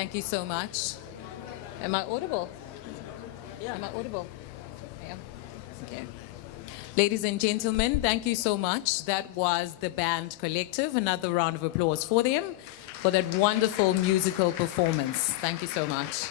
Thank you so much. Am I audible? Yeah. Am I audible? Yeah. Okay. Ladies and gentlemen, thank you so much. That was the Band Collective. Another round of applause for them for that wonderful musical performance. Thank you so much.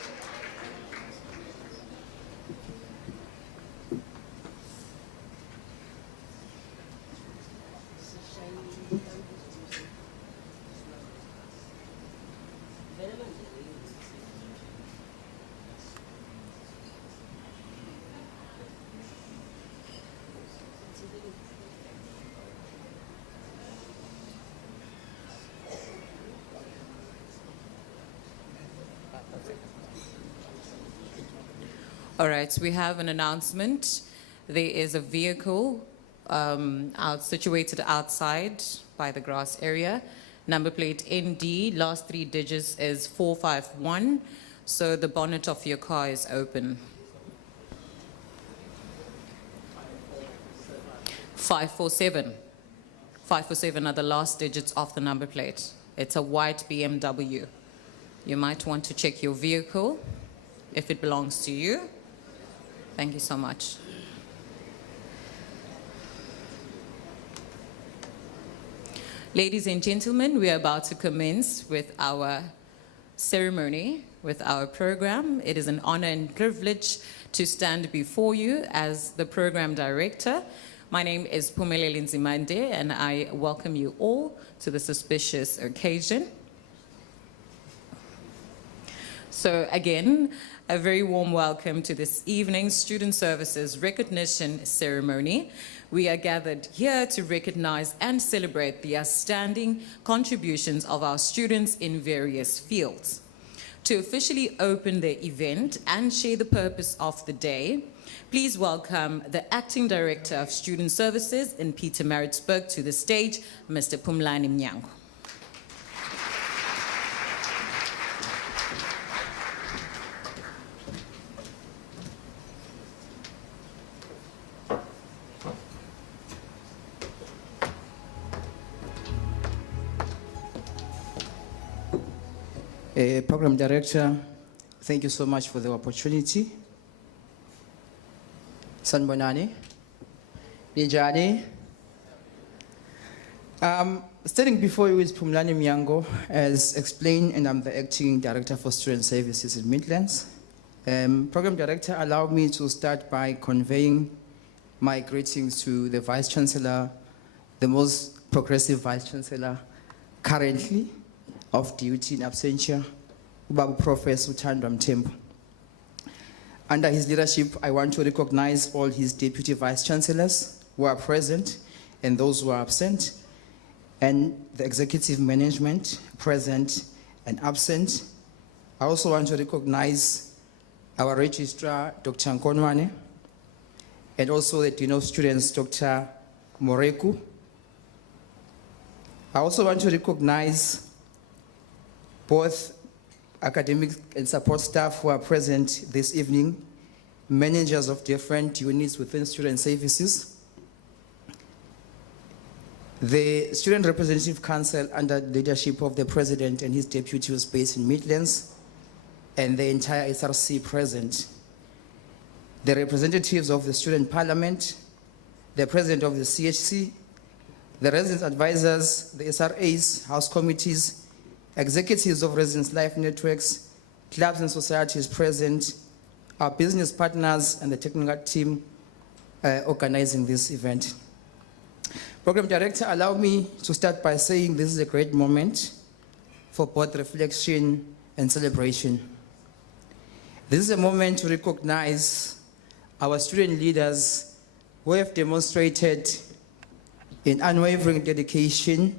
All right, so we have an announcement. There is a vehicle situated outside by the grass area. Number plate ND, last 3 digits is 451. So the bonnet of your car is open. 547. 547 are the last digits of the number plate. It's a white BMW. You might want to check your vehicle if it belongs to you. Thank you so much. Ladies and gentlemen, we are about to commence with our ceremony, with our program. It is an honor and privilege to stand before you as the program director. My name is Phumelele Nzimande, and I welcome you all to this auspicious occasion. So again, a very warm welcome to this evening's Student Services Recognition Ceremony. We are gathered here to recognize and celebrate the outstanding contributions of our students in various fields. To officially open the event and share the purpose of the day, please welcome the Acting Director of Student Services in Pietermaritzburg to the stage, Mr. Phumlani Mnyango. Program Director, thank you so much for the opportunity. Sanbonani, Nijani. Standing before you is Phumlani Mnyango, as explained, and I'm the Acting Director for Student Services in Midlands. Program Director, allow me to start by conveying my greetings to the Vice Chancellor, the most progressive Vice Chancellor currently of DUT in absentia, Babu Professor Uthandwa Mthembu. Under his leadership, I want to recognize all his Deputy Vice Chancellors who are present and those who are absent, and the executive management present and absent. I also want to recognize our Registrar, Dr. Nkonwane, and also the Dean of Students, Dr. Moreku. I also want to recognize both academic and support staff who are present this evening, managers of different units within Student Services, the Student Representative Council under the leadership of the President and his deputy was based in Midlands, and the entire SRC present, the representatives of the Student Parliament, the President of the CHC, the residence advisors, the SRAs, House committees, executives of residence life networks, clubs and societies present, our business partners, and the technical team organizing this event. Program Director, allow me to start by saying this is a great moment for both reflection and celebration. This is a moment to recognize our student leaders who have demonstrated an unwavering dedication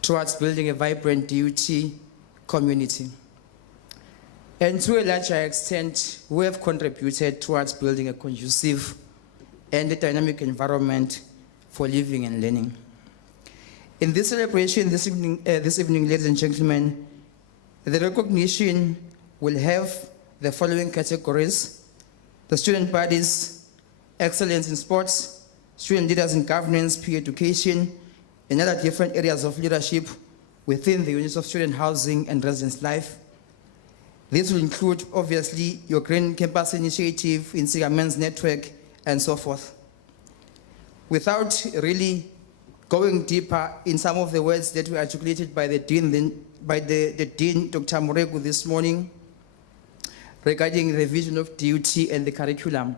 towards building a vibrant DUT community, and to a larger extent, we have contributed towards building a conducive and a dynamic environment for living and learning. In this celebration this evening, ladies and gentlemen, the recognition will have the following categories: the student bodies, excellence in sports, student leaders in governance, peer education, and other different areas of leadership within the units of student housing and residence life. This will include, obviously, your Green Campus Initiative, Insiga Men's Network, and so forth. Without really going deeper in some of the words that were articulated by the Dean, the Dean, Dr. Muregu, this morning, regarding the vision of DUT and the curriculum,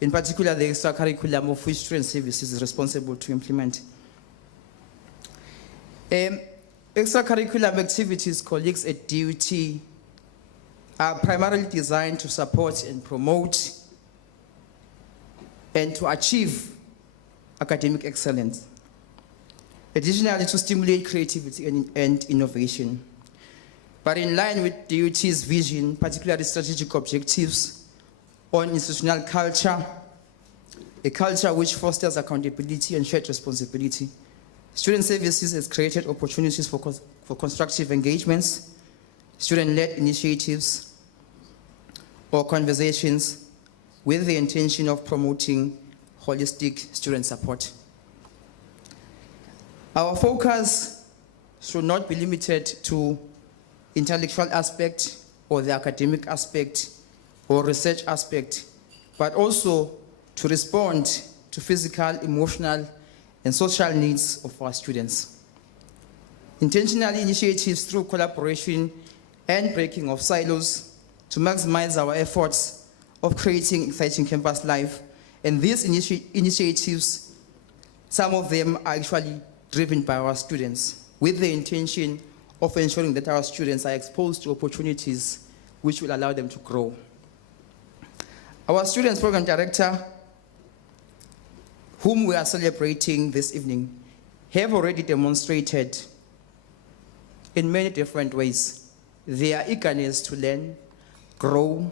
in particular the extra curriculum of which Student Services is responsible to implement. Extracurricular activities, colleagues at DUT, are primarily designed to support and promote and to achieve academic excellence. Additionally, to stimulate creativity and innovation. But in line with DUT's vision, particularly strategic objectives on institutional culture, a culture which fosters accountability and shared responsibility, Student Services has created opportunities for constructive engagements, student-led initiatives, or conversations with the intention of promoting holistic student support. Our focus should not be limited to intellectual aspect or the academic aspect or research aspect, but also to respond to physical, emotional, and social needs of our students. Intentional initiatives through collaboration and breaking of silos to maximize our efforts of creating exciting campus life. And these initiatives, some of them are actually driven by our students with the intention of ensuring that our students are exposed to opportunities which will allow them to grow. Our Students Program Director, whom we are celebrating this evening, have already demonstrated in many different ways their eagerness to learn, grow,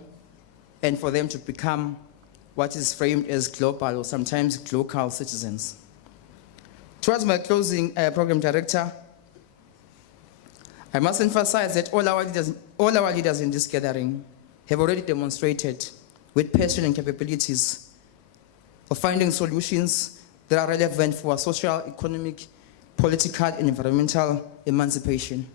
and for them to become what is framed as global or sometimes local citizens. Towards my closing, Program Director, I must emphasize that all our leaders in this gathering have already demonstrated with passion and capabilities of finding solutions that are relevant for social, economic, political, and environmental emancipation.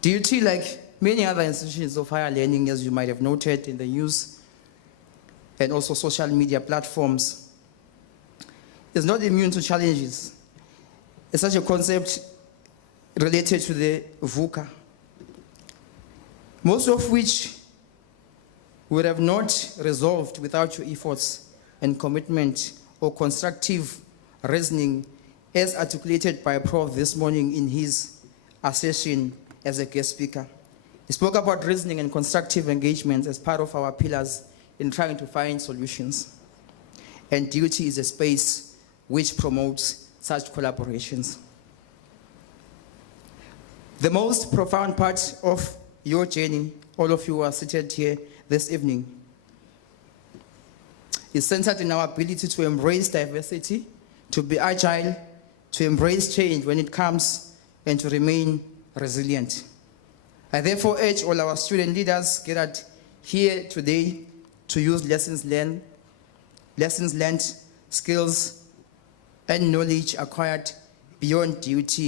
DUT, like many other institutions of higher learning, as you might have noted in the news, and also social media platforms, is not immune to challenges. It's such a concept related to the VUCA, most of which would have not resolved without your efforts and commitment or constructive reasoning, as articulated by Prof this morning in his session as a guest speaker. He spoke about reasoning and constructive engagement as part of our pillars in trying to find solutions. And DUT is a space which promotes such collaborations. The most profound part of your journey, all of you who are seated here this evening, is centered in our ability to embrace diversity, to be agile, to embrace change when it comes, and to remain resilient. I therefore urge all our student leaders gathered here today to use lessons learned, skills, and knowledge acquired beyond DUT.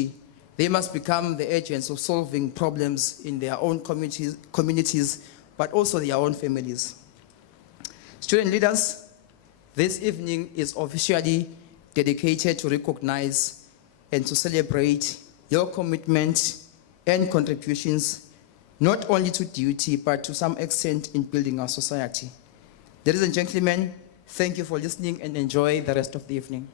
They must become the agents of solving problems in their own communities, but also their own families. Student leaders, this evening is officially dedicated to recognize and to celebrate your commitment and contributions, not only to DUT, but to some extent in building our society. Ladies and gentlemen, thank you for listening and enjoy the rest of the evening.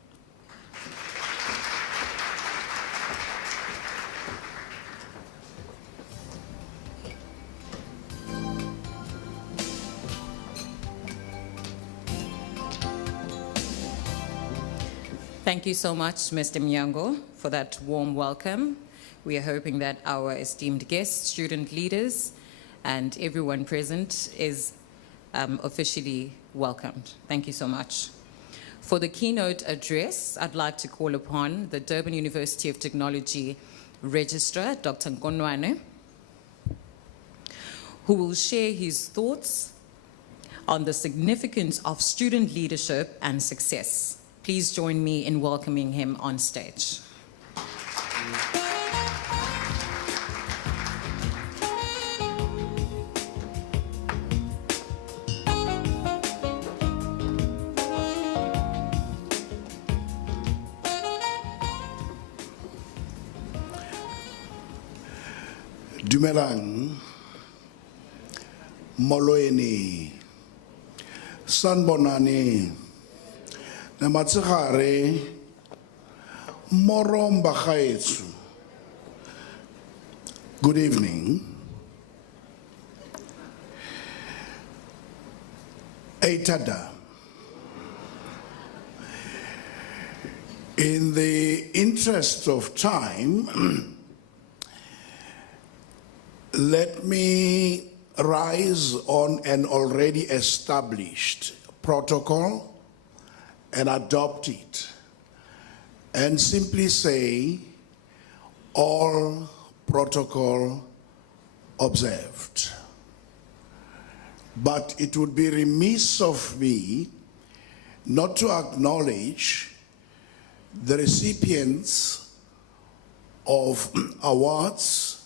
Thank you so much, Mr. Myango, for that warm welcome. We are hoping that our esteemed guests, student leaders, and everyone present is officially welcomed. Thank you so much. For the keynote address, I'd like to call upon the Durban University of Technology Registrar, Dr. Nkonwane, who will share his thoughts on the significance of student leadership and success. Please join me in welcoming him on stage. Dumelang, Moloeni, Sanbonani, Namatsahare, Moromba Khaetsu. Good evening. Eitada. In the interest of time, let me rise on an already established protocol and adopt it, and simply say, all protocol observed. But it would be remiss of me not to acknowledge the recipients of awards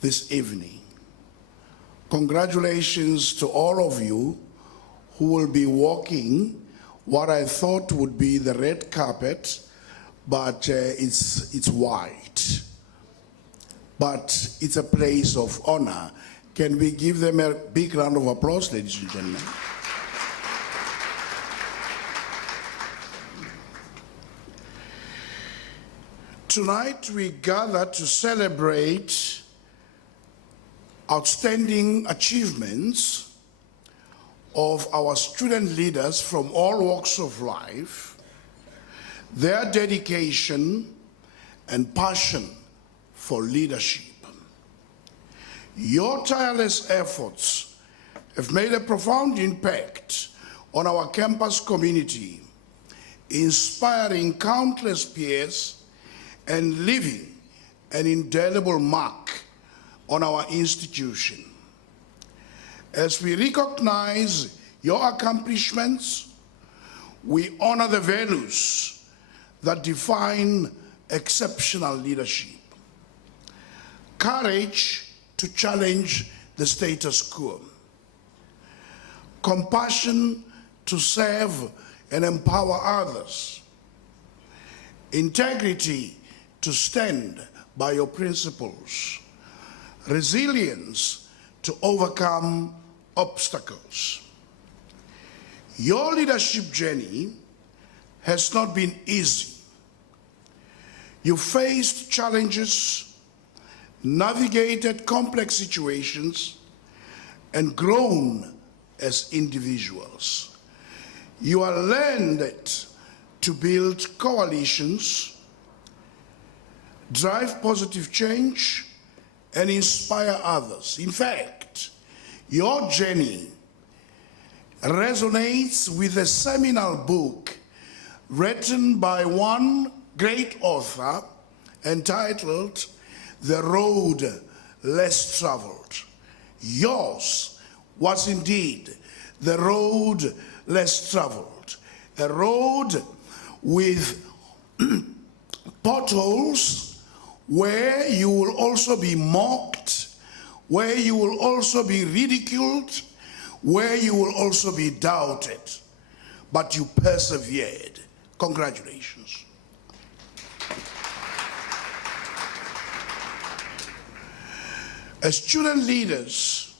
this evening. Congratulations to all of you who will be walking what I thought would be the red carpet, but it's white. But it's a place of honor. Can we give them a big round of applause, ladies and gentlemen? Tonight we gather to celebrate outstanding achievements of our student leaders from all walks of life, their dedication and passion for leadership. Your tireless efforts have made a profound impact on our campus community, inspiring countless peers and leaving an indelible mark on our institution. As we recognize your accomplishments, we honor the values that define exceptional leadership. Courage to challenge the status quo. Compassion to serve and empower others. Integrity to stand by your principles. Resilience to overcome obstacles. Your leadership journey has not been easy. You faced challenges, navigated complex situations, and grown as individuals. You are learned to build coalitions, drive positive change, and inspire others. In fact, your journey resonates with a seminal book written by one great author entitled The Road Less Traveled. Yours was indeed the road less traveled, a road with potholes where you will also be mocked, where you will also be ridiculed, where you will also be doubted, but you persevered. Congratulations. As student leaders,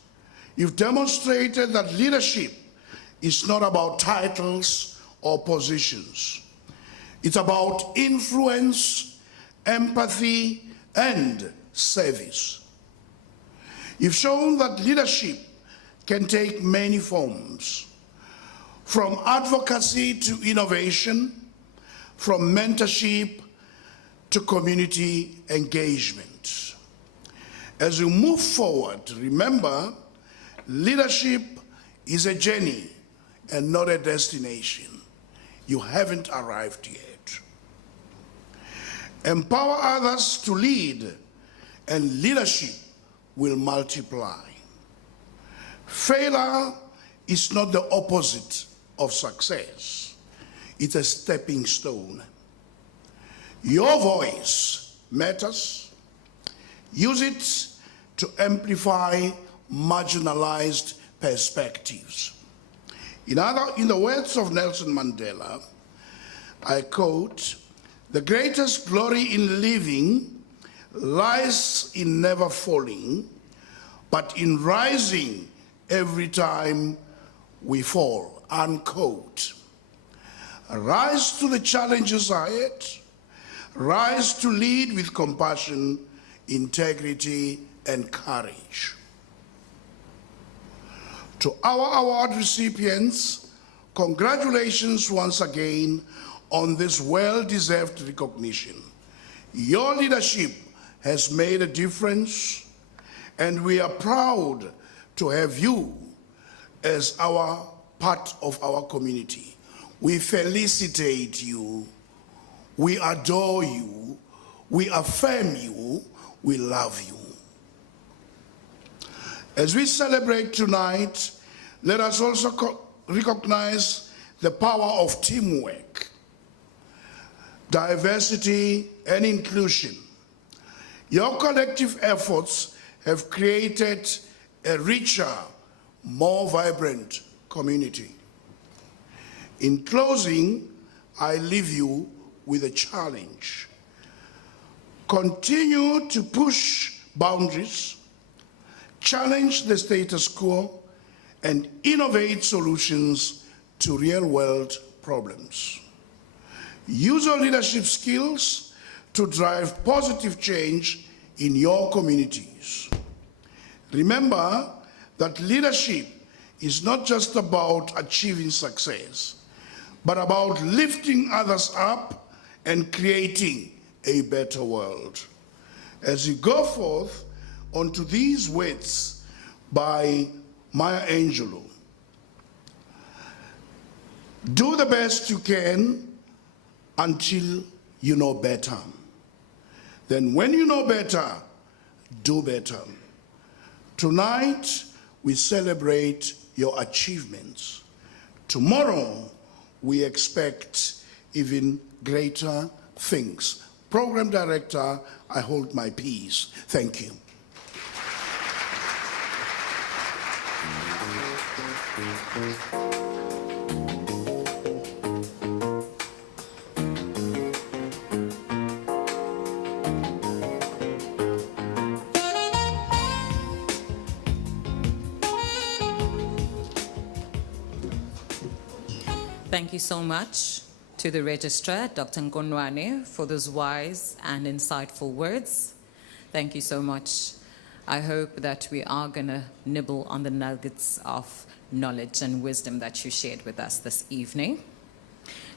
you've demonstrated that leadership is not about titles or positions. It's about influence, empathy, and service. You've shown that leadership can take many forms, from advocacy to innovation, from mentorship to community engagement. As you move forward, remember, leadership is a journey and not a destination. You haven't arrived yet. Empower others to lead, and leadership will multiply. Failure is not the opposite of success. It's a stepping stone. Your voice matters. Use it to amplify marginalized perspectives. In the words of Nelson Mandela, I quote, "The greatest glory in living lies in never falling, but in rising every time we fall, unquote. Rise to the challenges ahead, rise to lead with compassion, integrity, and courage. To our award recipients, congratulations once again on this well-deserved recognition. Your leadership has made a difference, and we are proud to have you as our part of our community. We felicitate you, we adore you, we affirm you, we love you. As we celebrate tonight, let us also recognize the power of teamwork, diversity, and inclusion. Your collective efforts have created a richer, more vibrant community. In closing, I leave you with a challenge. Continue to push boundaries, challenge the status quo, and innovate solutions to real-world problems. Use your leadership skills to drive positive change in your communities. Remember that leadership is not just about achieving success, but about lifting others up and creating a better world. As you go forth onto these words by Maya Angelou, do the best you can until you know better. Then when you know better, do better. Tonight, we celebrate your achievements. Tomorrow, we expect even greater things. Program Director, I hold my peace. Thank you. Thank you so much to the Registrar, Dr. Nkonwane, for those wise and insightful words. Thank you so much. I hope that we are going to nibble on the nuggets of knowledge and wisdom that you shared with us this evening.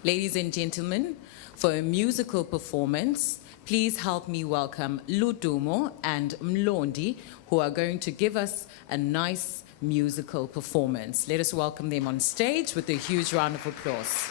Ladies and gentlemen, for a musical performance, please help me welcome Ludumo and Mlondi, who are going to give us a nice musical performance. Let us welcome them on stage with a huge round of applause.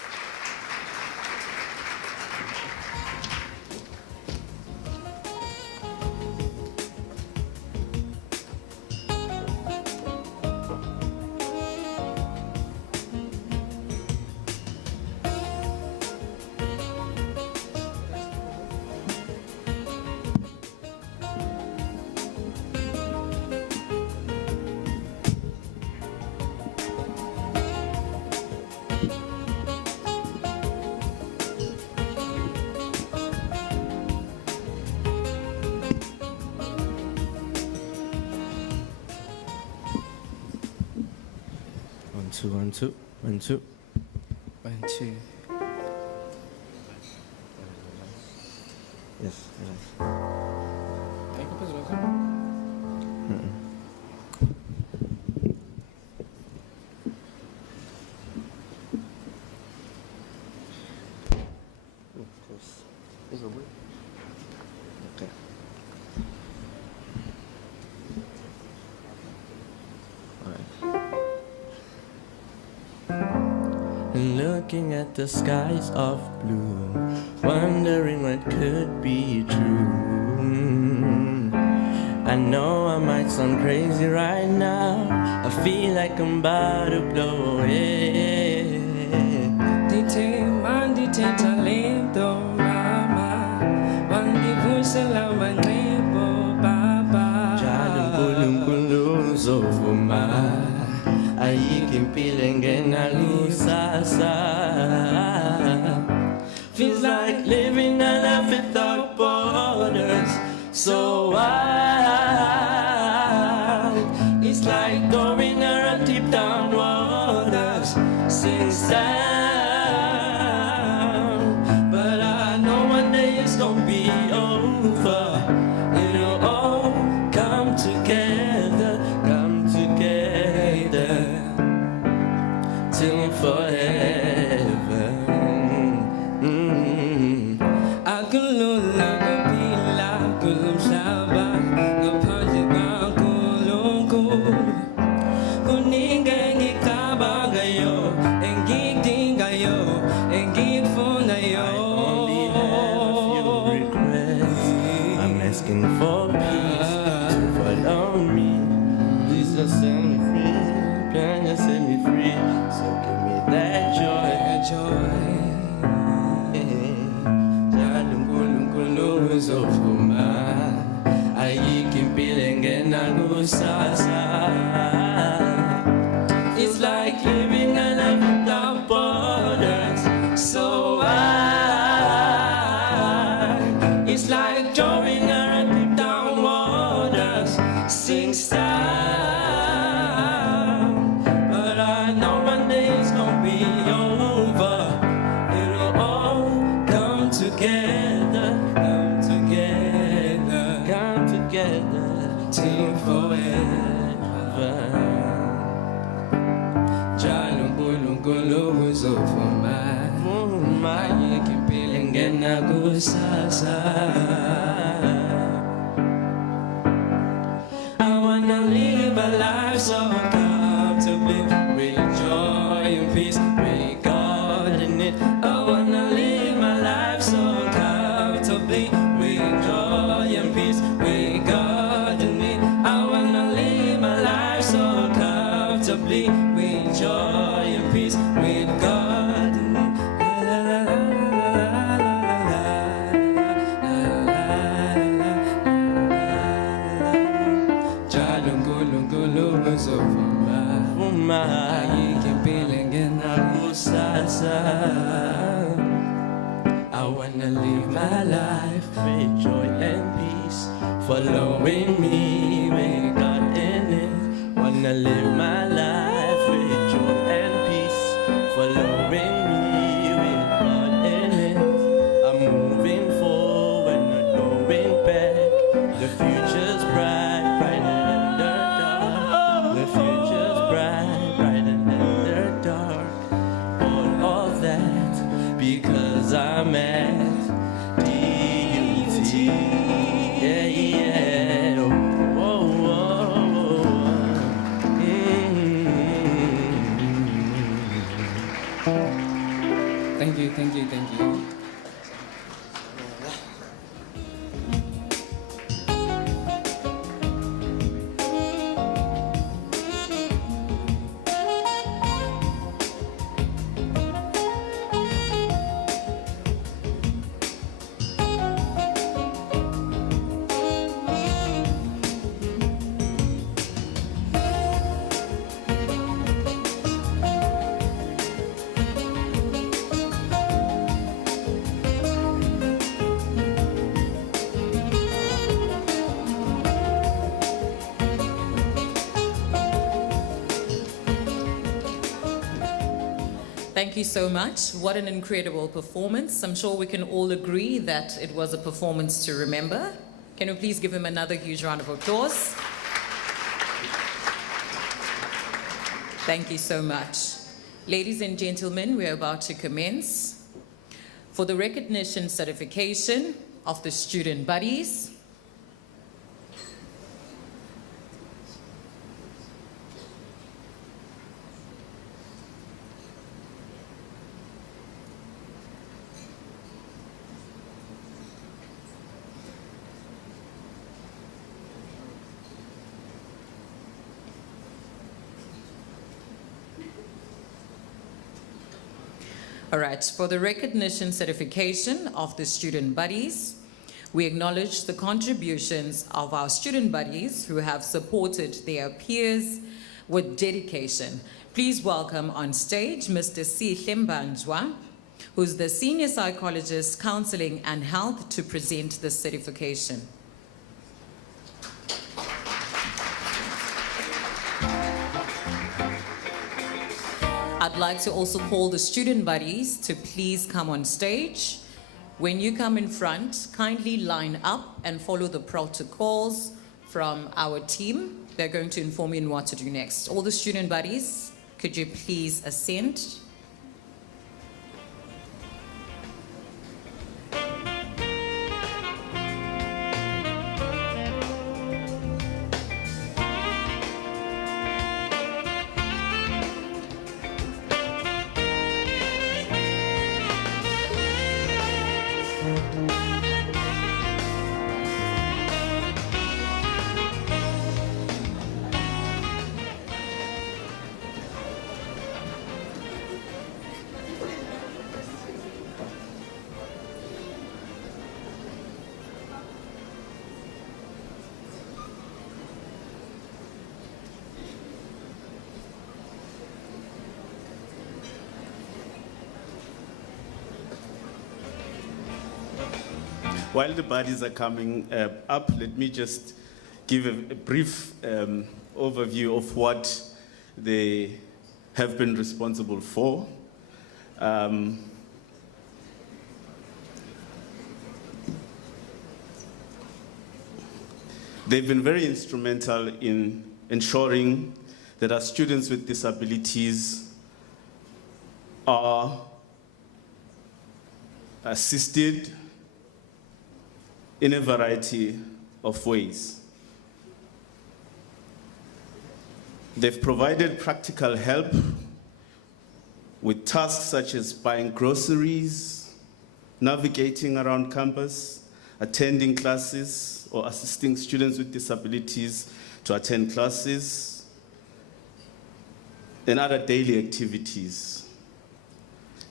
One, two. 1, 2. Yes, yes. Okay. Looking at the skies of blue, wondering what could be true. I know I might sound crazy right now, I feel like I'm about to blow away. Talento, mama, feels like living a life without borders, so wild. sing sound. But I know one day it's gonna be over. It'll all come together till forever. I could look like a pila, kulum shaba, kapaliba kulungu. Kuninga ngikaba gayo, engidinga yo, engidfuna yo. I only have few regrets. I'm asking for peace to follow me. Please just set me free. Can you set me free? So give me that joy, It's like living a life without borders. So it's like drawing a rapid down waters. Sing sound, but I know one day it's gonna be over. It'll all come together, till forever. Jalungulungulu uzofuma, ayikipili ngena kusasa. I wanna live a life so comfortably, with joy and peace, with God in it. I wanna live my life so comfortably, with joy and peace, with God in it. I wanna live my life so comfortably, with joy and peace, with God in it. La, la, la, la, la, Jalungulungulu uzofuma, ayikipili ngena kusasa. I wanna live my life with joy and peace, following me with God in it. Wanna live my life with joy and peace, following me with God in it. I'm moving forward, not going back. The future's bright, brighter than the dark. The future's bright, brighter than the dark. All of that because I'm at DUT. Yeah, yeah. Oh, oh, oh. Thank you, thank you, thank you. Thank you so much. What an incredible performance. I'm sure we can all agree that it was a performance to remember. Can we please give him another huge round of applause? Thank you so much. Ladies and gentlemen, we're about to commence. For the recognition certification of the student buddies, all right, for the recognition certification of the student buddies, we acknowledge the contributions of our student buddies who have supported their peers with dedication. Please welcome on stage Mr. Sihle Mbanjwa, who's the Senior Psychologist, Counselling and Health, to present the certification. I'd I'd like to also call the student buddies to please come on stage. When you come in front, kindly line up and follow the protocols from our team. They're going to inform you on what to do next. All the student buddies, could you please ascend? While the buddies are coming up, let me just give a brief overview of what they have been responsible for. They've been very instrumental in ensuring that our students with disabilities are assisted in a variety of ways. They've provided practical help with tasks such as buying groceries, navigating around campus, attending classes, or assisting students with disabilities to attend classes, and other daily activities.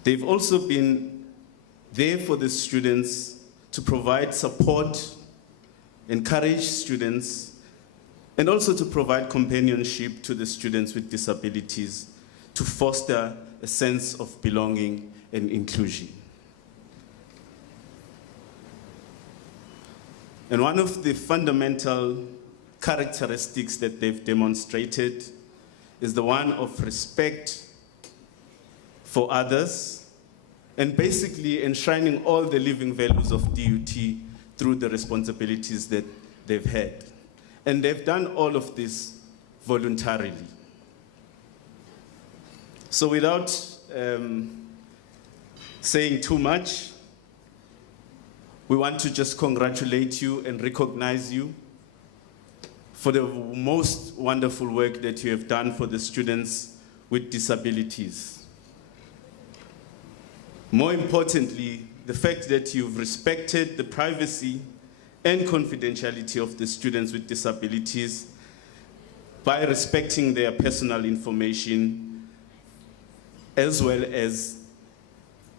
They've also been there for the students to provide support, encourage students, and also to provide companionship to the students with disabilities to foster a sense of belonging and inclusion. And one of the fundamental characteristics that they've demonstrated is the one of respect for others, and basically enshrining all the living values of DUT through the responsibilities that they've had. And they've done all of this voluntarily. So without saying too much, we want to just congratulate you and recognize you for the most wonderful work that you have done for the students with disabilities. More importantly, the fact that you've respected the privacy and confidentiality of the students with disabilities by respecting their personal information, as well as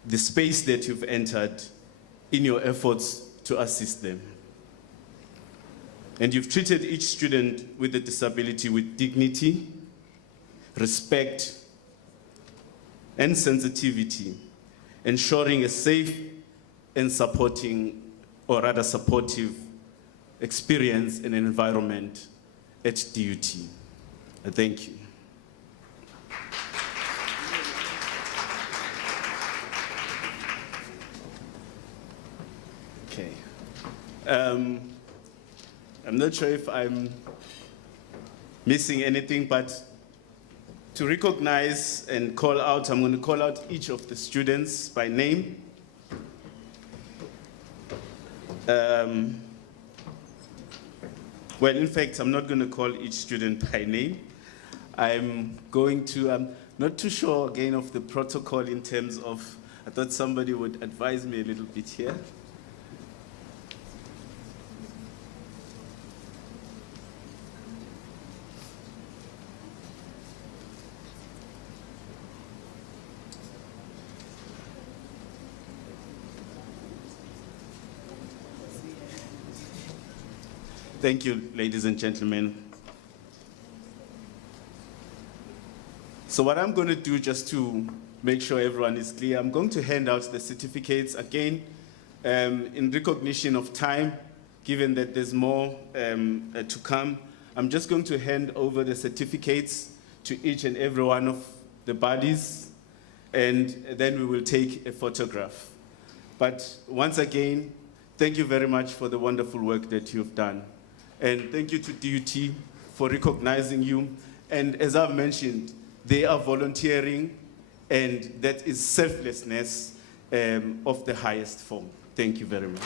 the space that you've entered in your efforts to assist them. And you've treated each student with a disability with dignity, respect, and sensitivity, ensuring a safe and supporting, or rather supportive, experience and environment at DUT. Thank you. Okay. I'm not sure if I'm missing anything, but to recognize and call out, I'm going to call out each of the students by name. Well, in fact, I'm not going to call each student by name. I'm not too sure, again, of the protocol in terms of, I thought somebody would advise me a little bit here. Thank you, ladies and gentlemen. So what I'm going to do, just to make sure everyone is clear, I'm going to hand out the certificates again in recognition of time, given that there's more to come. I'm just going to hand over the certificates to each and every one of the buddies and then we will take a photograph. But once again, thank you very much for the wonderful work that you've done. And thank you to DUT for recognizing you. And as I've mentioned, they are volunteering, and that is selflessness of the highest form. Thank you very much.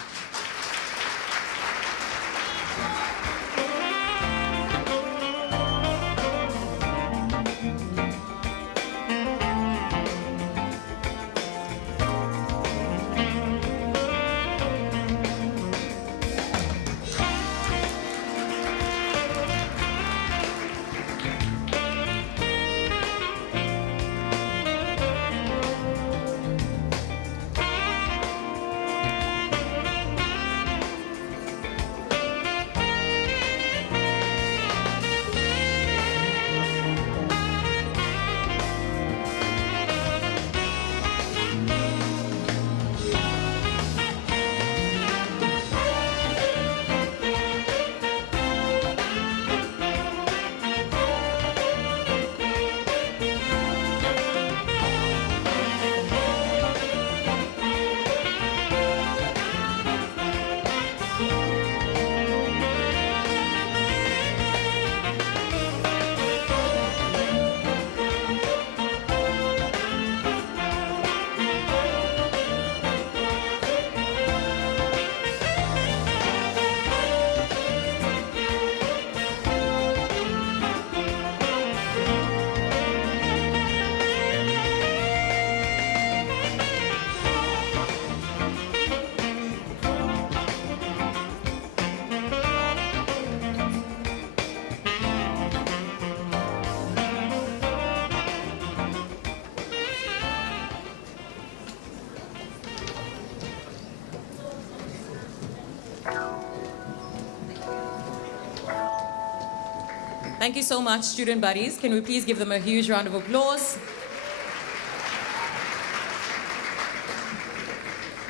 Thank you so much, student buddies. Can we please give them a huge round of applause?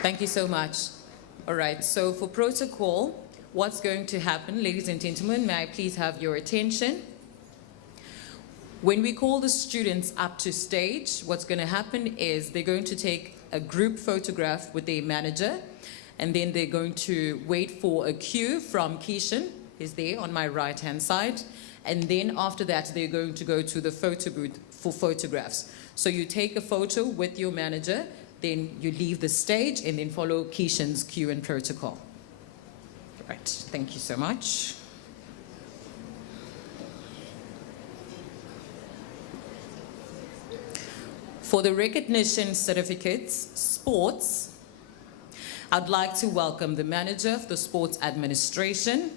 Thank you so much. All right, so for protocol, what's going to happen, ladies and gentlemen, may I please have your attention? When we call the students up to stage, what's going to happen is they're going to take a group photograph with their manager, and then they're going to wait for a cue from Keishan, who's there on my right-hand side. And then after that, they're going to go to the photo booth for photographs. So you take a photo with your manager, then you leave the stage, and then follow Keishan's cue and protocol. Right, thank you so much. For the recognition certificates, sports, I'd like to welcome the manager of the sports administration,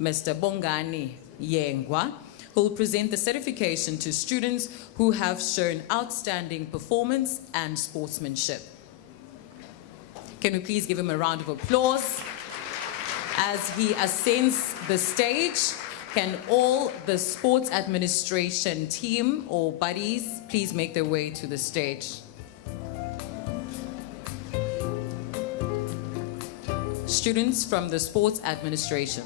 Mr. Bongani Yengwa, who will present the certification to students who have shown outstanding performance and sportsmanship. Can we please give him a round of applause? As he ascends the stage, can all the sports administration team or buddies please make their way to the stage? Students from the sports administration.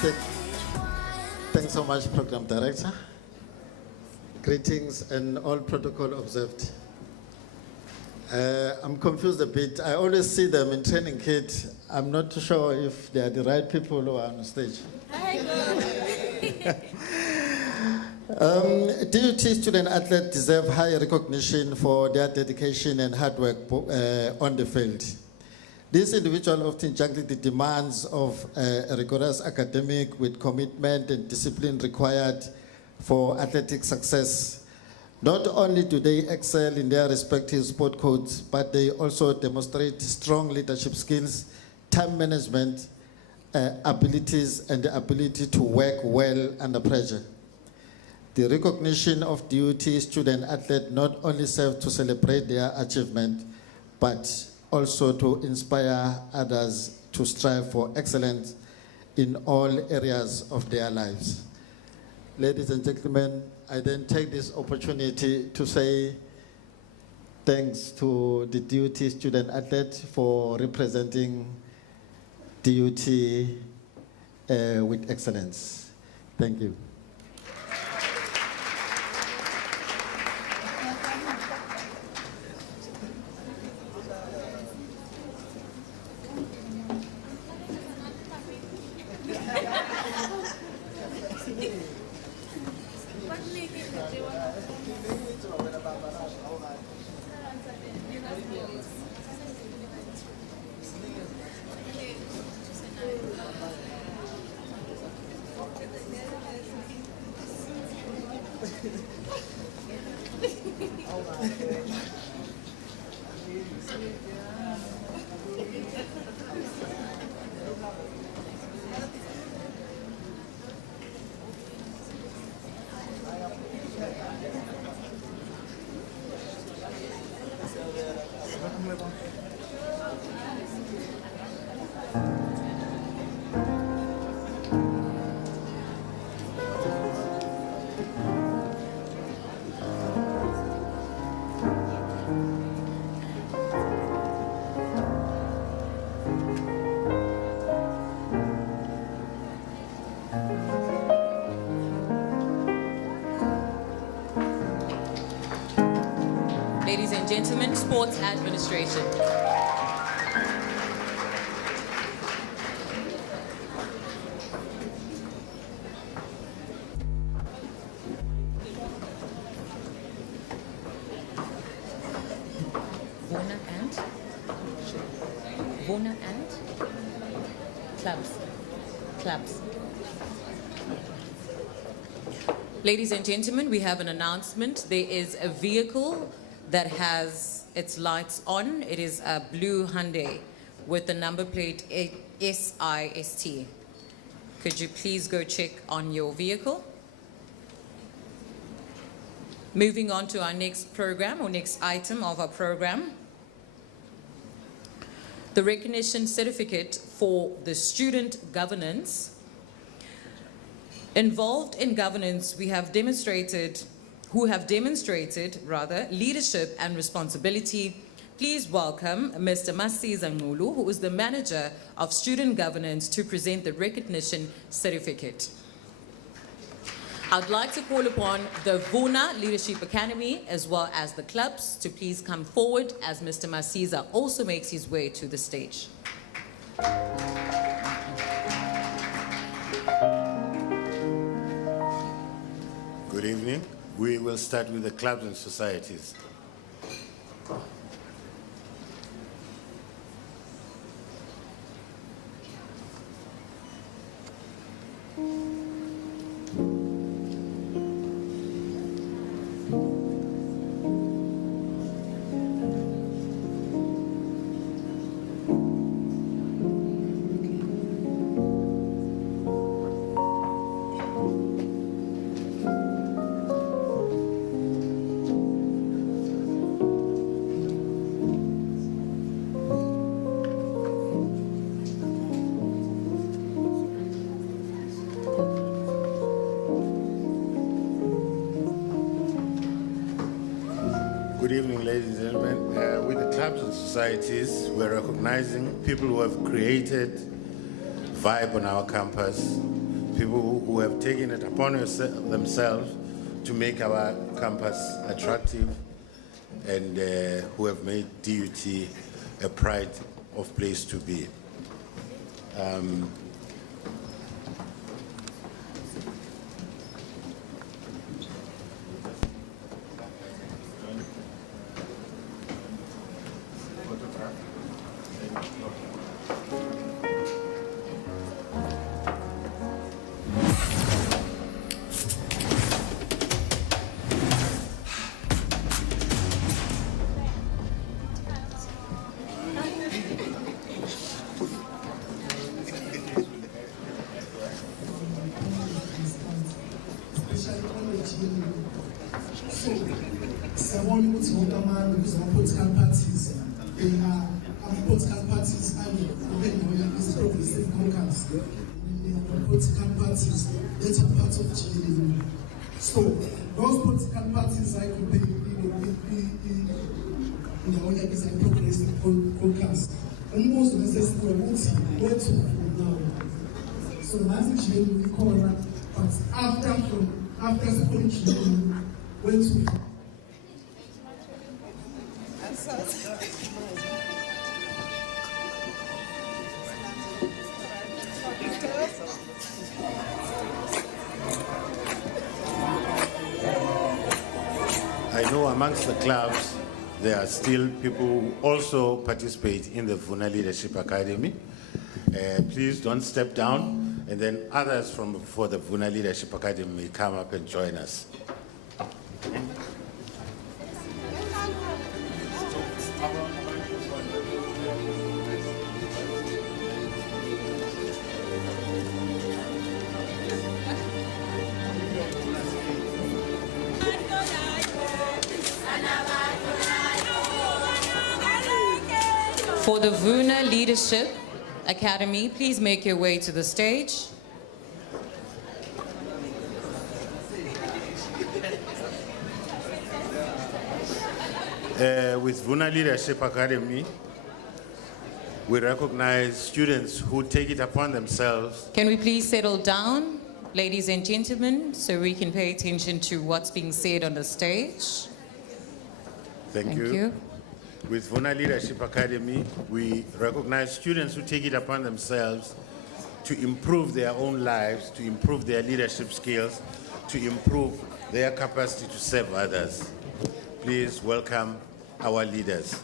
Thanks so much, Program Director. Greetings and all protocol observed. I'm confused a bit. I always see them in training kit. I'm not too sure if they are the right people who are on stage. DUT student athletes deserve high recognition for their dedication and hard work on the field. These individuals often juggle the demands of a rigorous academic with commitment and discipline required for athletic success. Not only do they excel in their respective sport codes, but they also demonstrate strong leadership skills, time management abilities, and the ability to work well under pressure. The recognition of DUT student athletes not only serves to celebrate their achievement, but also to inspire others to strive for excellence in all areas of their lives. Ladies and gentlemen, I then take this opportunity to say thanks to the DUT student athlete for representing DUT with excellence. Thank you. Ladies and gentlemen, Sports Administration. Vona and clubs. Ladies and gentlemen, we have an announcement. There is a vehicle that has its lights on. It is a blue Hyundai with the number plate SIST. Could you please go check on your vehicle? Moving on to our next program, or next item of our program. The recognition certificate for the student governance. Involved in governance, who have demonstrated leadership and responsibility. Please welcome Mr. Masiza Ngulu, who is the manager of student governance, to present the recognition certificate. I'd like to call upon the Vona Leadership Academy as well as the clubs to please come forward as Mr. Masiza also makes his way to the stage. Good evening. We will start with the clubs and societies. Good evening, ladies and gentlemen. With the clubs and societies, we're recognizing people who have created vibe on our campus, people who have taken it upon themselves to make our campus attractive and who have made DUT a pride of place to be. Political parties, they are political parties is progressive caucus. Political parties that are part of GNU. So those political parties I could be is a progressive caucus. Almost necessarily where to now. So that's GNU we call that, but after supporting GNU, where to I know amongst the clubs, there are still people who also participate in the VUNA Leadership Academy. Please don't step down, and then others for the VUNA Leadership Academy may come up and join us. For the VUNA Leadership Academy, please make your way to the stage. With VUNA Leadership Academy, we recognize students who take it upon themselves. Can we please settle down, ladies and gentlemen, so we can pay attention to what's being said on the stage? Thank you. With VUNA Leadership Academy, we recognize students who take it upon themselves to improve their own lives, to improve their leadership skills, to improve their capacity to serve others. Please welcome our leaders.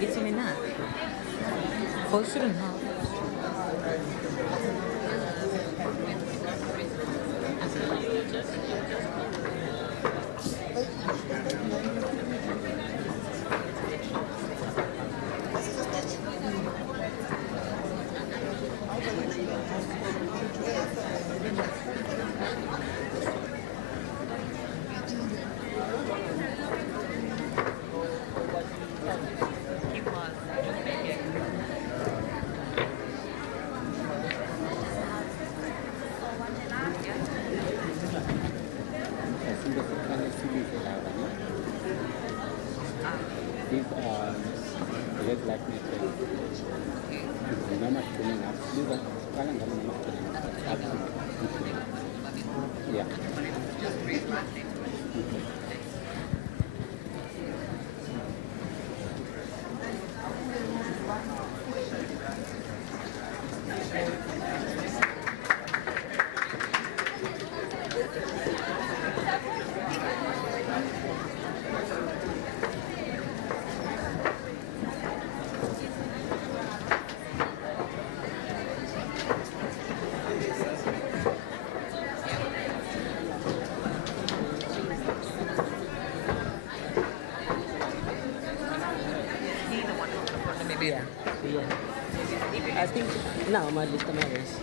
It's in enough. For student hall. Yeah. I think now my list is.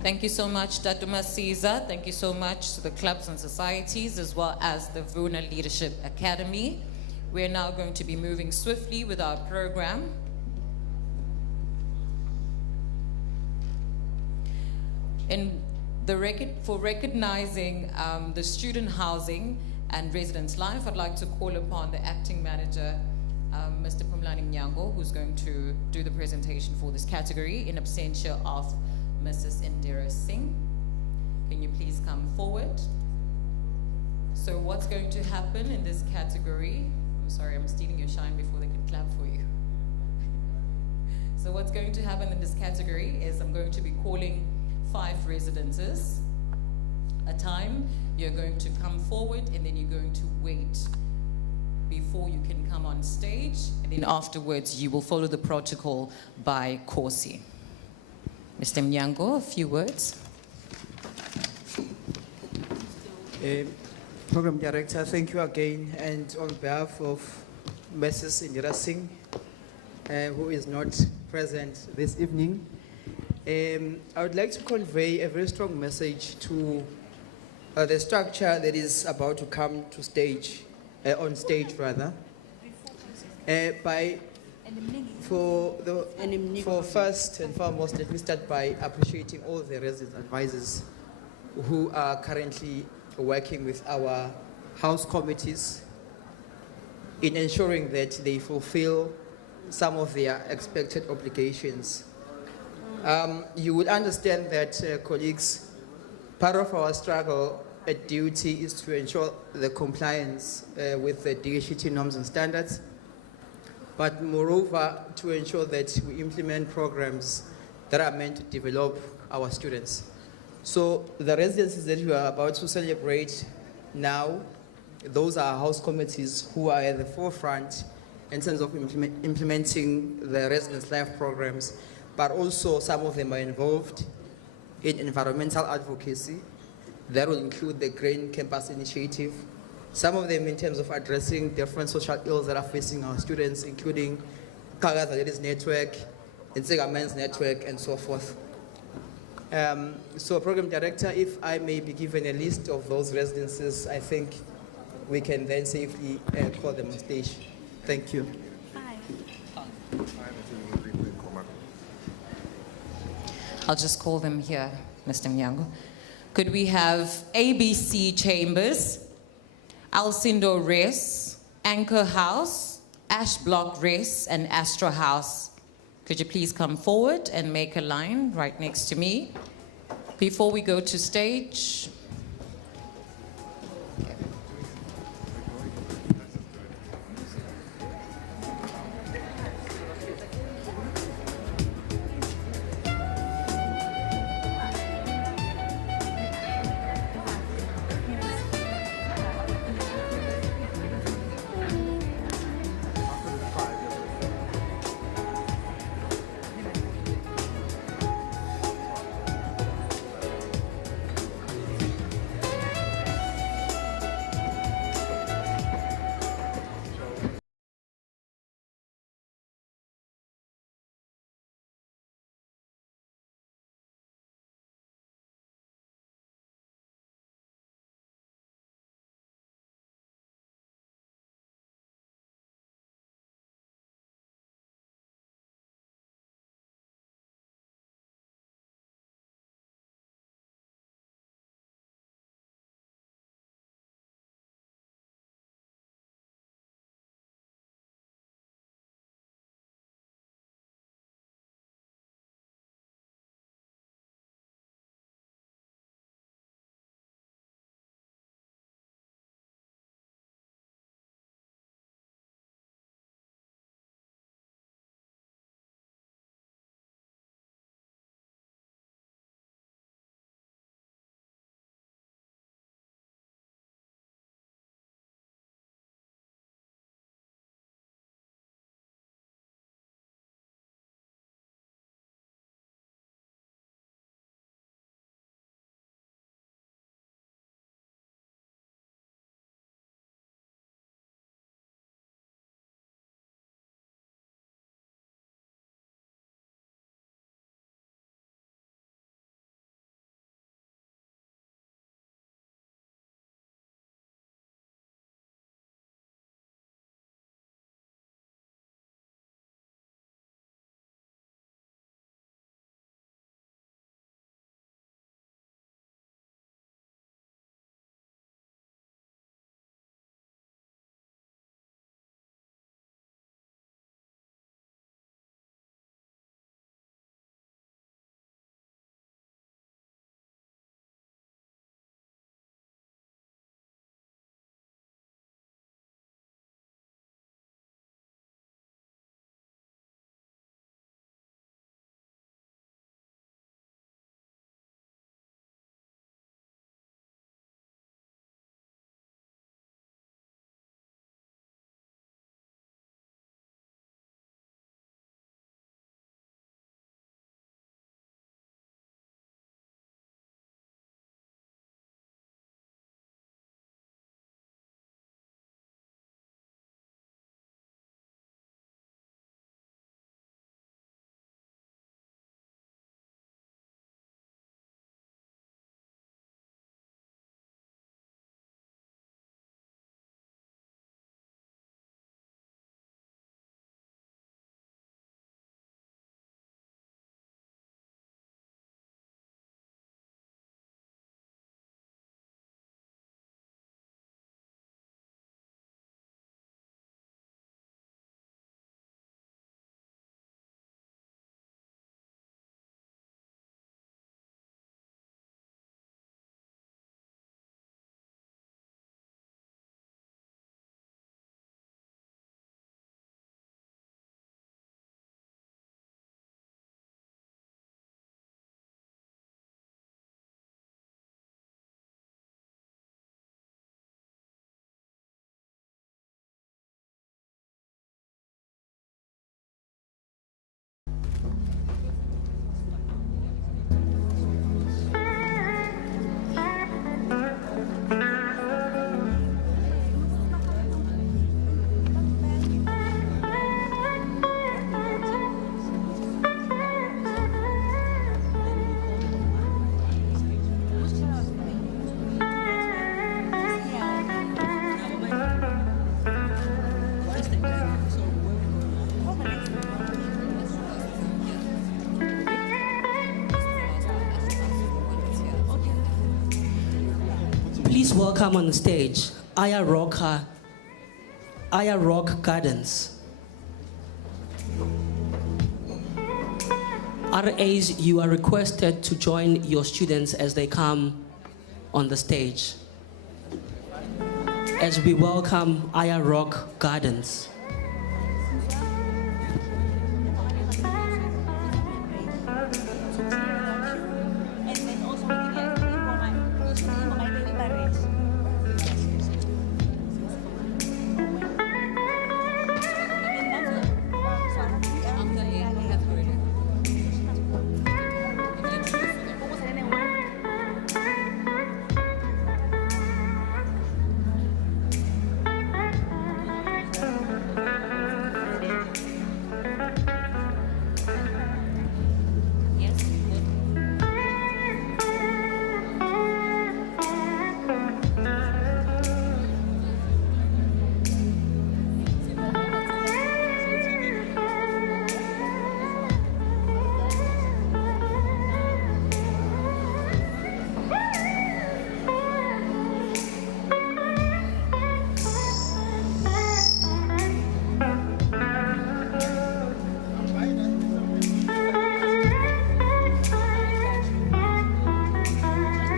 Thank you so much, Datuma Caesar. Thank you so much to the clubs and societies, as well as the VUNA Leadership Academy. We're now going to be moving swiftly with our program. For recognizing the student housing and residence life, I'd like to call upon the acting manager, Mr. Pumlani Mnyango, who's going to do the presentation for this category in absentia of Mrs. Indira Singh. Can you please come forward? So what's going to happen in this category? I'm sorry, I'm stealing your shine before they can clap for you. So what's going to happen in this category is I'm going to be calling 5 residences a time. You're going to come forward and then you're going to wait before you can come on stage, and then afterwards you will follow the protocol by Corsi. Mr. Mnyango, a few words. Program Director, thank you again, and on behalf of Mrs. Indira Singh, who is not present this evening, I would like to convey a very strong message to the structure that is about to come to stage, on stage rather, for first and foremost, let me start by appreciating all the resident advisors who are currently working with our house committees in ensuring that they fulfill some of their expected obligations. You will understand that, colleagues, part of our struggle at DUT is to ensure the compliance with the DHET norms and standards, but moreover to ensure that we implement programs that are meant to develop our students. So the residences that we are about to celebrate now, those are house committees who are at the forefront in terms of implementing the residence life programs, but also some of them are involved in environmental advocacy. That will include the Green Campus Initiative, some of them in terms of addressing different social ills that are facing our students, including Kagaza Ladies Network, Insega Men's Network, and so forth. So Program Director, if I may be given a list of those residences, I think we can then safely call them on stage. Thank you. I'll just call them here, Mr. Mnyango. Could we have ABC Chambers, Alcindo Res, Anchor House, Ash Block Res, and Astra House? Could you please come forward and make a line right next to me? Before we go to stage. welcome on the stage Aya Rock Gardens. RAs, you are requested to join your students as they come on the stage as we welcome Aya Rock Gardens.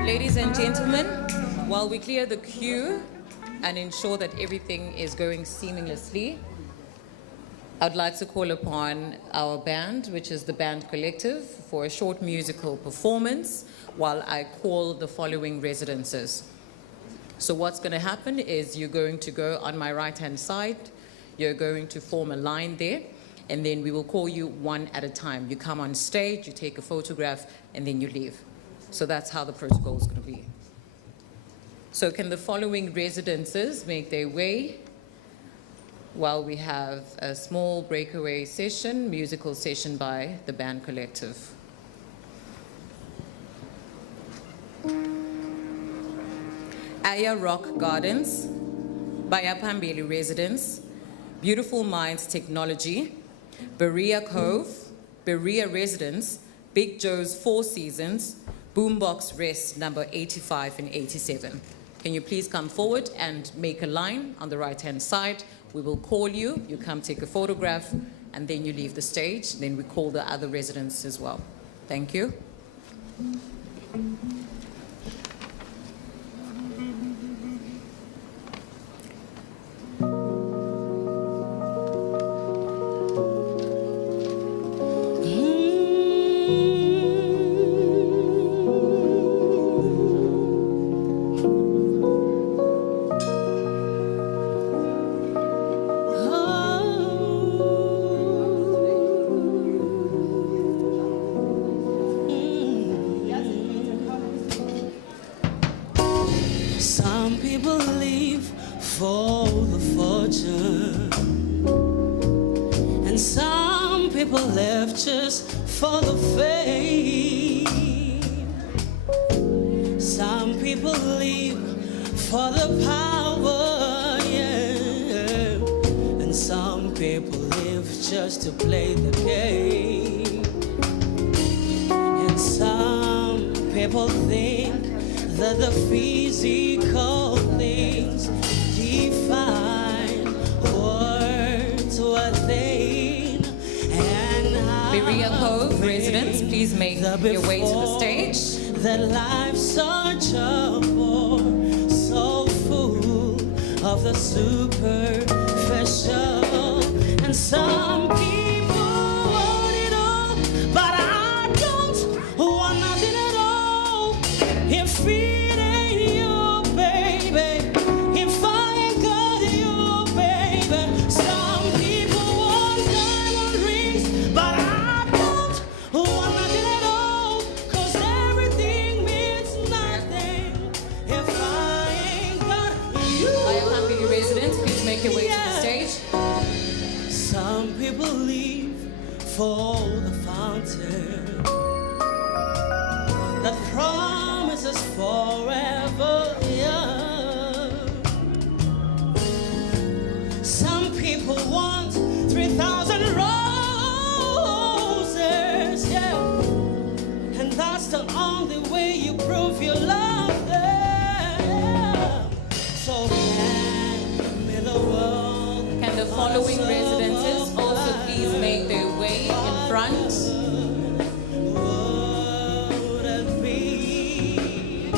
Ladies and gentlemen, while we clear the queue and ensure that everything is going seamlessly, I'd like to call upon our band, which is the Band Collective, for a short musical performance while I call the following residences. So what's going to happen is you're going to go on my right-hand side, you're going to form a line there, and then we will call you one at a time. You come on stage, you take a photograph, and then you leave. So that's how the protocol is going to be. So can the following residences make their way while we have a small breakaway session, musical session by the Band Collective. Aya Rock Gardens, Bayapambili Residence, Beautiful Minds Technology, Berea Cove, Berea Residence, Big Joe's Four Seasons, Boombox Rest number 85 and 87. Can you please come forward and make a line on the right-hand side? We will call you, you come take a photograph, and then you leave the stage. Then we call the other residents as well. Thank you. Some people leave for the fortune, and some people left just for the fame. Some people leave for the power, yeah, and some people live just to play the game. And some people think that the physical things define words what they and how Berea Cove residents, please make your way to the stage. That life's such a bore, so full of the superficial, and some people want it all, but I don't want nothing at all. If it ain't you, baby, if I ain't got you, baby. Some people want diamond rings, but I don't want nothing at all, 'cause everything means nothing if I ain't got you. Bayapambili residents, please make your way to the stage. Some people leave for the fountain that promises forever, yeah. Some people want 3,000 roses, yeah. And that's the only way you prove your love, yeah. following residences also please make their way in front. Would it be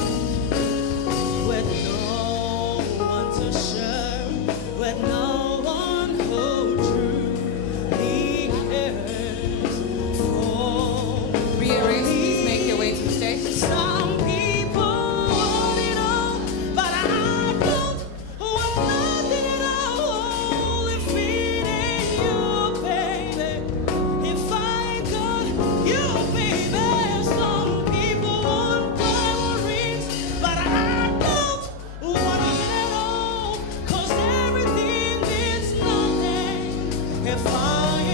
with no one to share, with no one who truly cares for? Rearrange, please make your way to the stage. Some people want it all, but I don't want nothing at all. If it ain't you, baby, if I ain't got you, baby. Some people want diamond rings, but I don't want nothing at all. 'Cause everything means nothing if I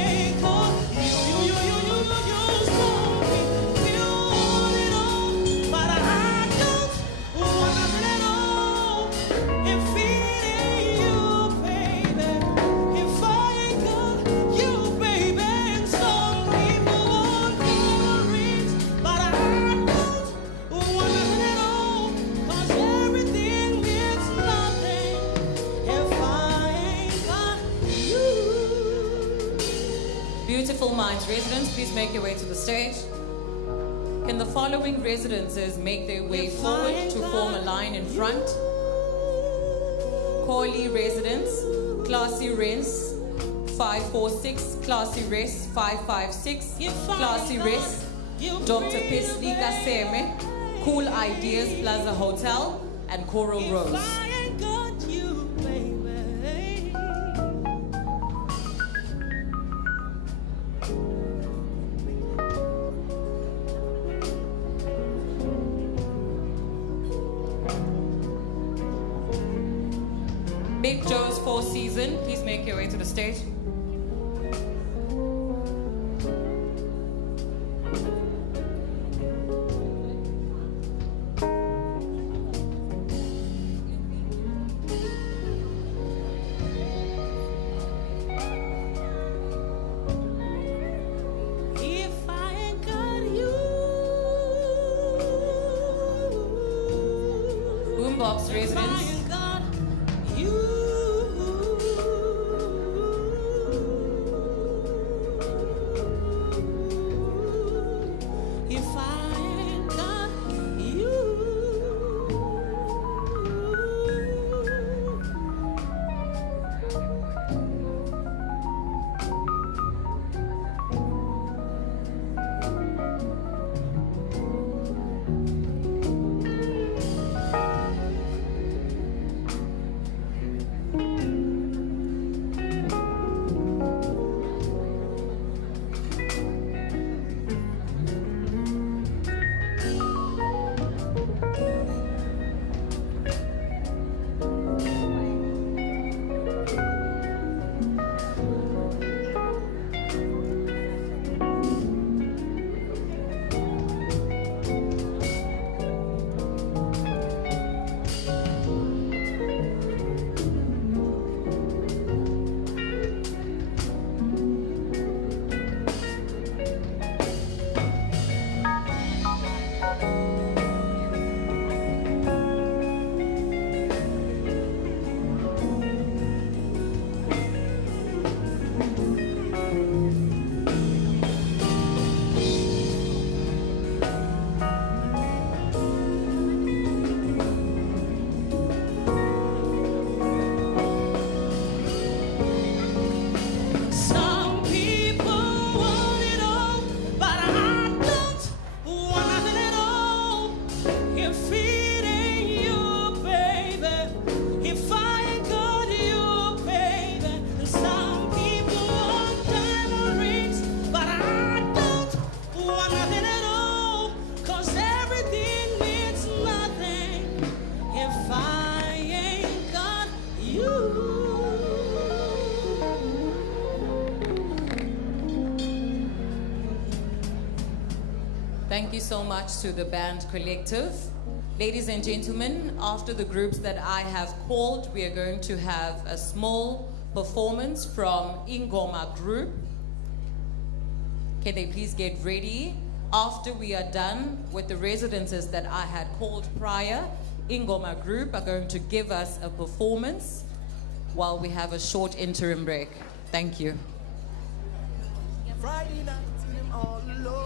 ain't got you. Some people want it all, but I don't want nothing at all. If it ain't you, baby, if I ain't got you, baby. And some people want diamond rings, but I don't want nothing at all. 'Cause everything means nothing if I ain't got you. Beautiful Minds residents, please make your way to the stage. Can the following residences make their way forward to form a line in front? Corley residents, Classy Res 546, Classy Res 556, Classy Res, Dr. Pisley Kaseme, Cool Ideas Plaza Hotel, and Coral Rose. If I ain't got you, baby. Big Joe's Four Season, please make your way to the stage. If I ain't got you. Boombox If I residents, ain't got you. If I ain't got you. Some people want it all, but I don't want nothing at all. If it ain't you, baby, if I ain't got you, baby. Some people want diamond rings, but I don't want nothing at all. 'Cause everything means nothing if I ain't got you. thank you so much to the band collective. Ladies and gentlemen, after the groups that I have called, we are going to have a small performance from Ingoma Group. Can they please get ready? After we are done with the residences that I had called prior, Ingoma Group are going to give us a performance while we have a short interim break. Thank you. Friday night, I'm all alone.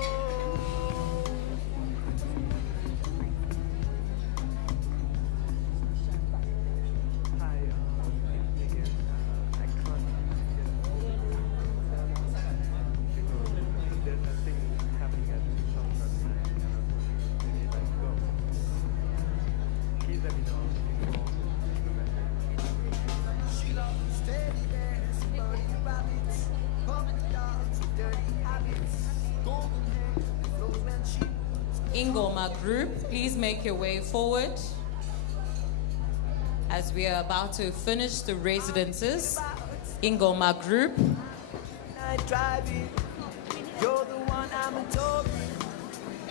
Ingoma group, please make your way forward as we are about to finish the residences. Ingoma group. Midnight driving, you're the one I'm adoring.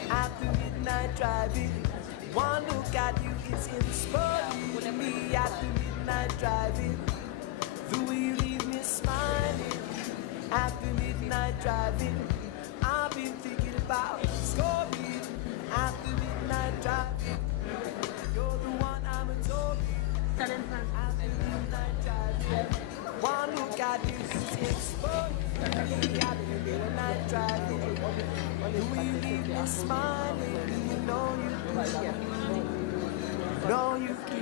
After midnight driving, one look at you is inspiring me. After midnight driving, the way you leave me smiling. After midnight driving, I've been thinking about scoring. After midnight driving, you're the one I'm adoring. After midnight driving, one look at you is exposed. After midnight driving, the way you leave me smiling. You know you do. Know you do.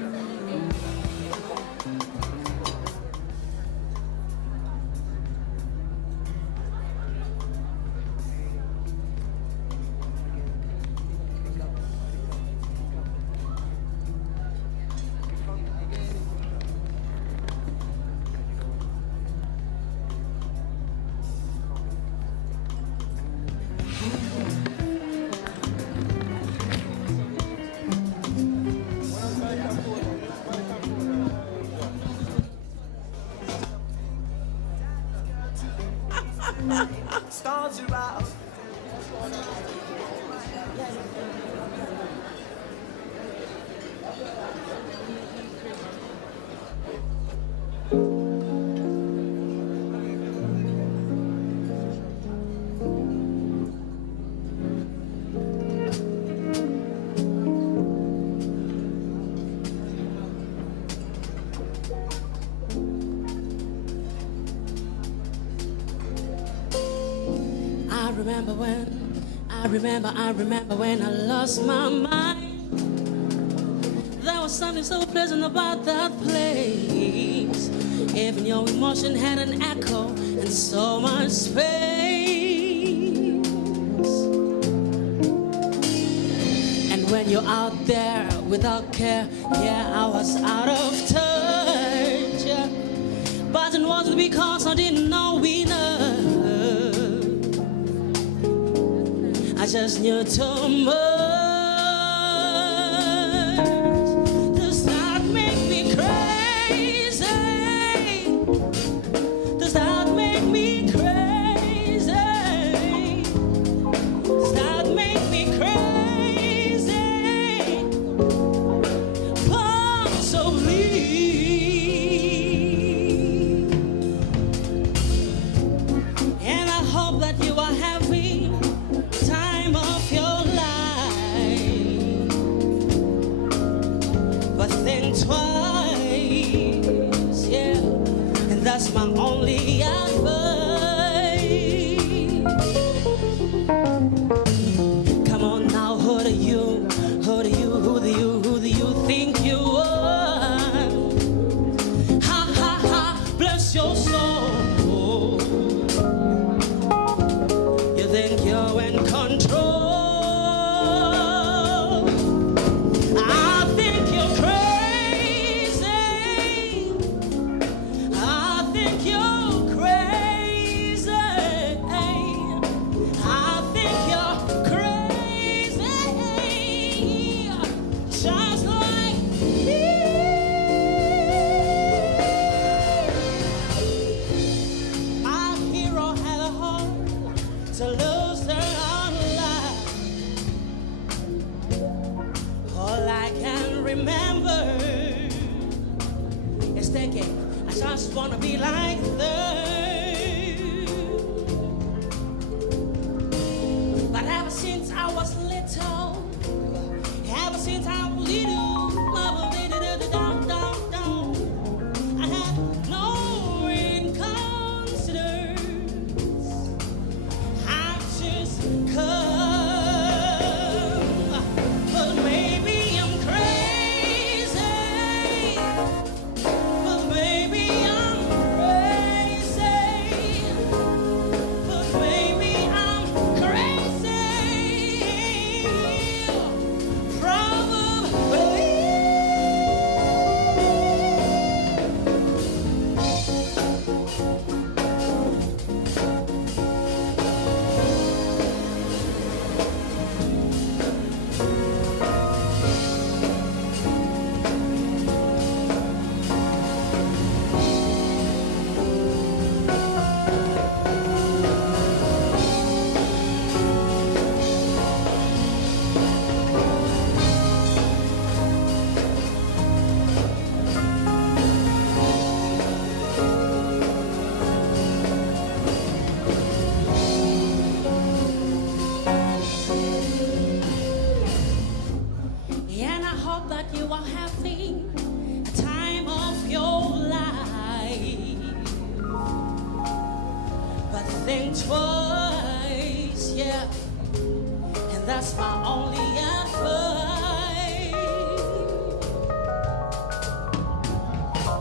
Stars are out. I remember when I lost my mind. There was something so pleasant about that place. Even your emotion had an echo and so much space. And when you're out there without care, yeah, I was out of touch. But it wasn't because I didn't know enough. I just knew too much. Does that make me crazy? Does that make me crazy? Does that make me crazy? Possibly. And I hope that you are having time of your life, but think twice, yeah, and that's my only advice. Come on now, who do you think you are? Ha ha ha, bless your soul. You think you're in control? I think you're crazy. I think you're crazy. I think you're crazy. Just like me. Our hero had a heart to lose their own life. All I can remember is thinking, I just wanna be like them. But ever since I was little, ever since I was little, I had no think twice, yeah. And that's my only advice.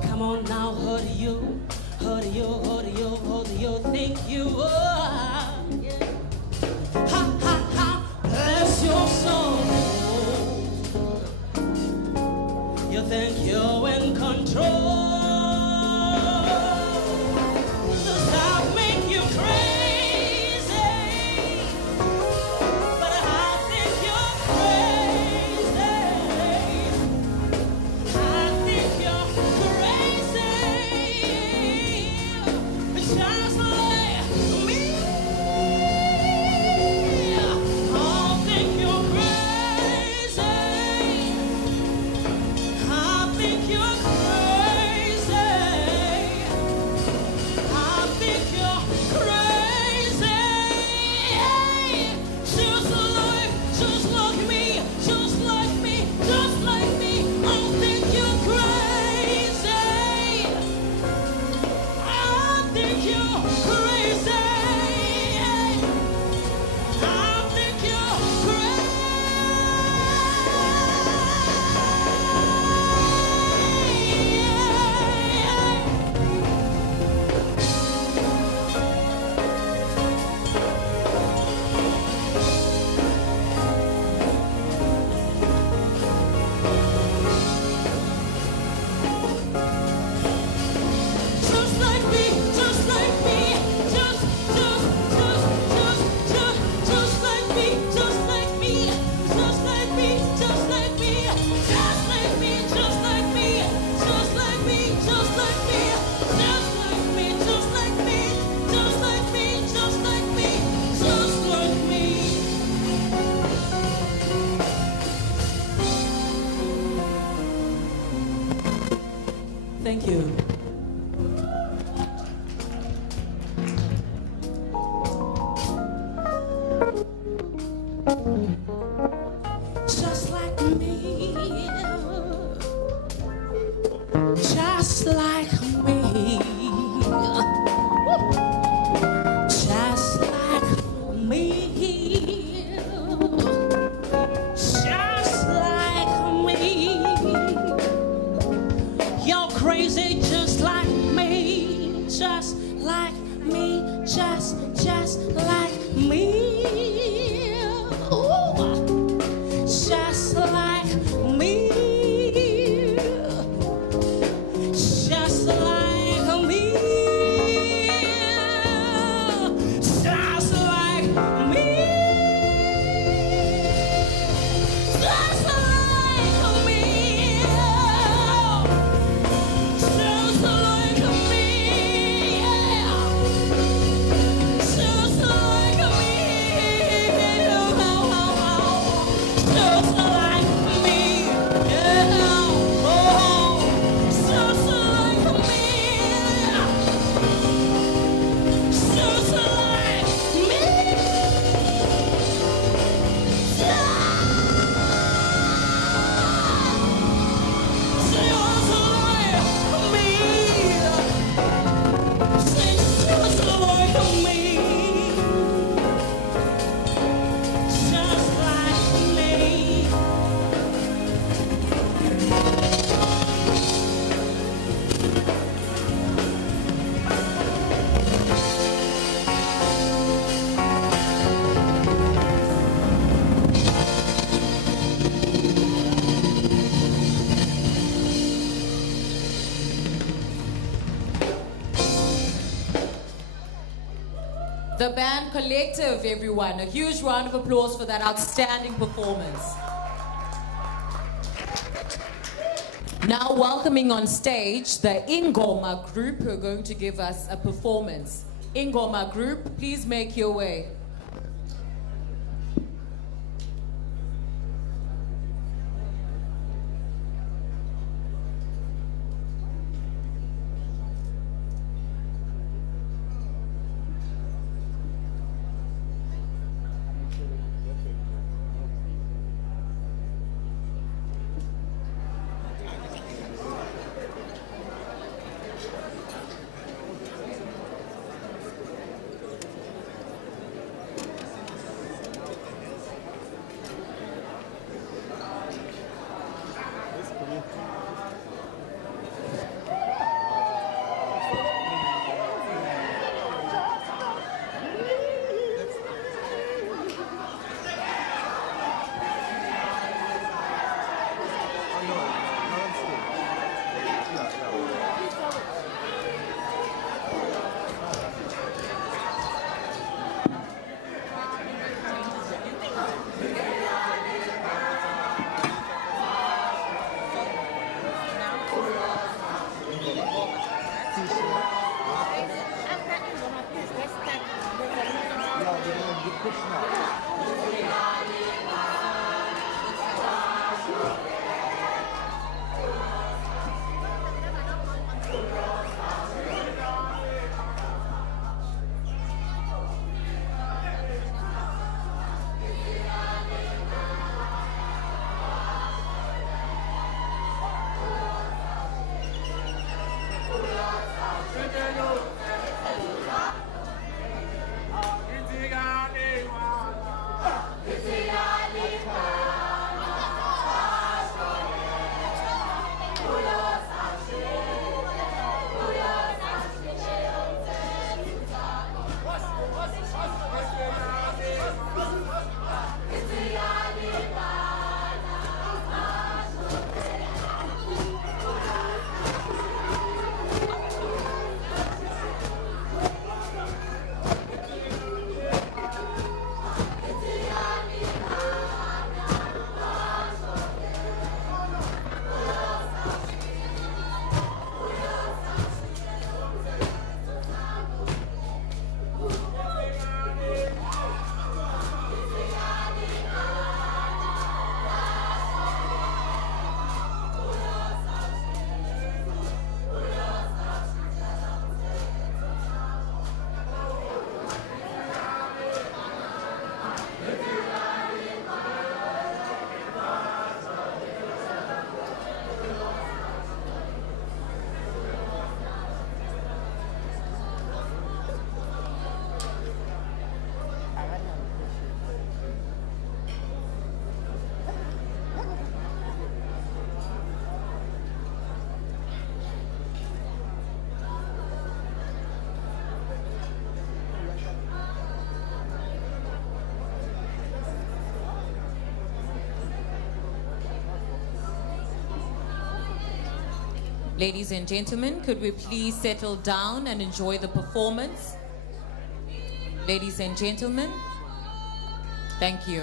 Come on now, who do you think you are? Yeah. Ha ha ha, bless your soul. You think you're in control? Does that make you crazy? But I think you're crazy. I think you're crazy. Just like me. I think you're crazy. I think you're crazy. I think you're crazy. Just like me, just like me, just like me. I think you're crazy. I think you're crazy. I think you're just like me, just like me, just like me, just like me, just like me, just like me, just like me, just like me, just like me, just like me, just like me, just like me, just like me, just like me, just like me. Thank you. Just like me, just like me, just like me, just like me. You're crazy, just like me, just like me, just like me. Ooh. Just like me, just like me, just like me, just like me, just like me, yeah. Just like me, just like me, yeah. Oh, just like me, just like me, The band collective, everyone. A huge round of applause for that outstanding performance. Now welcoming on stage the Ingoma group who are going to give us a performance. Ingoma group, please make your way. Ladies and gentlemen, could we please settle down and enjoy the performance? Ladies and gentlemen, thank you.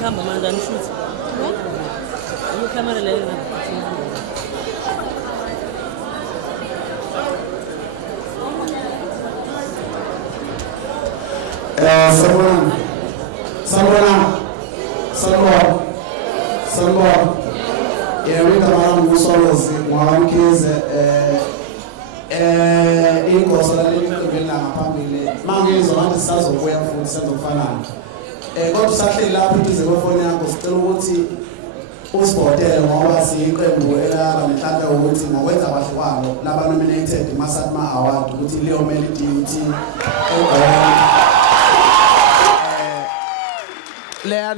ukuhamba manje anishuthi. Ikhamera leyo. Sanibona. Yebo igama lami nguSolozi ngwamkhize ingozi laleli ngaphambili. Mangizwa ngathi sisazobuya futhi senzokufanana. Kodwa sahleli lapha iduze kwefoni yakho sicela ukuthi usibhotele ngoba siyiqembu elaba nenhlanhla ukuthi ngokwenza kahle kwabo laba nominated masatma award ukuthi liyomela iDUT leya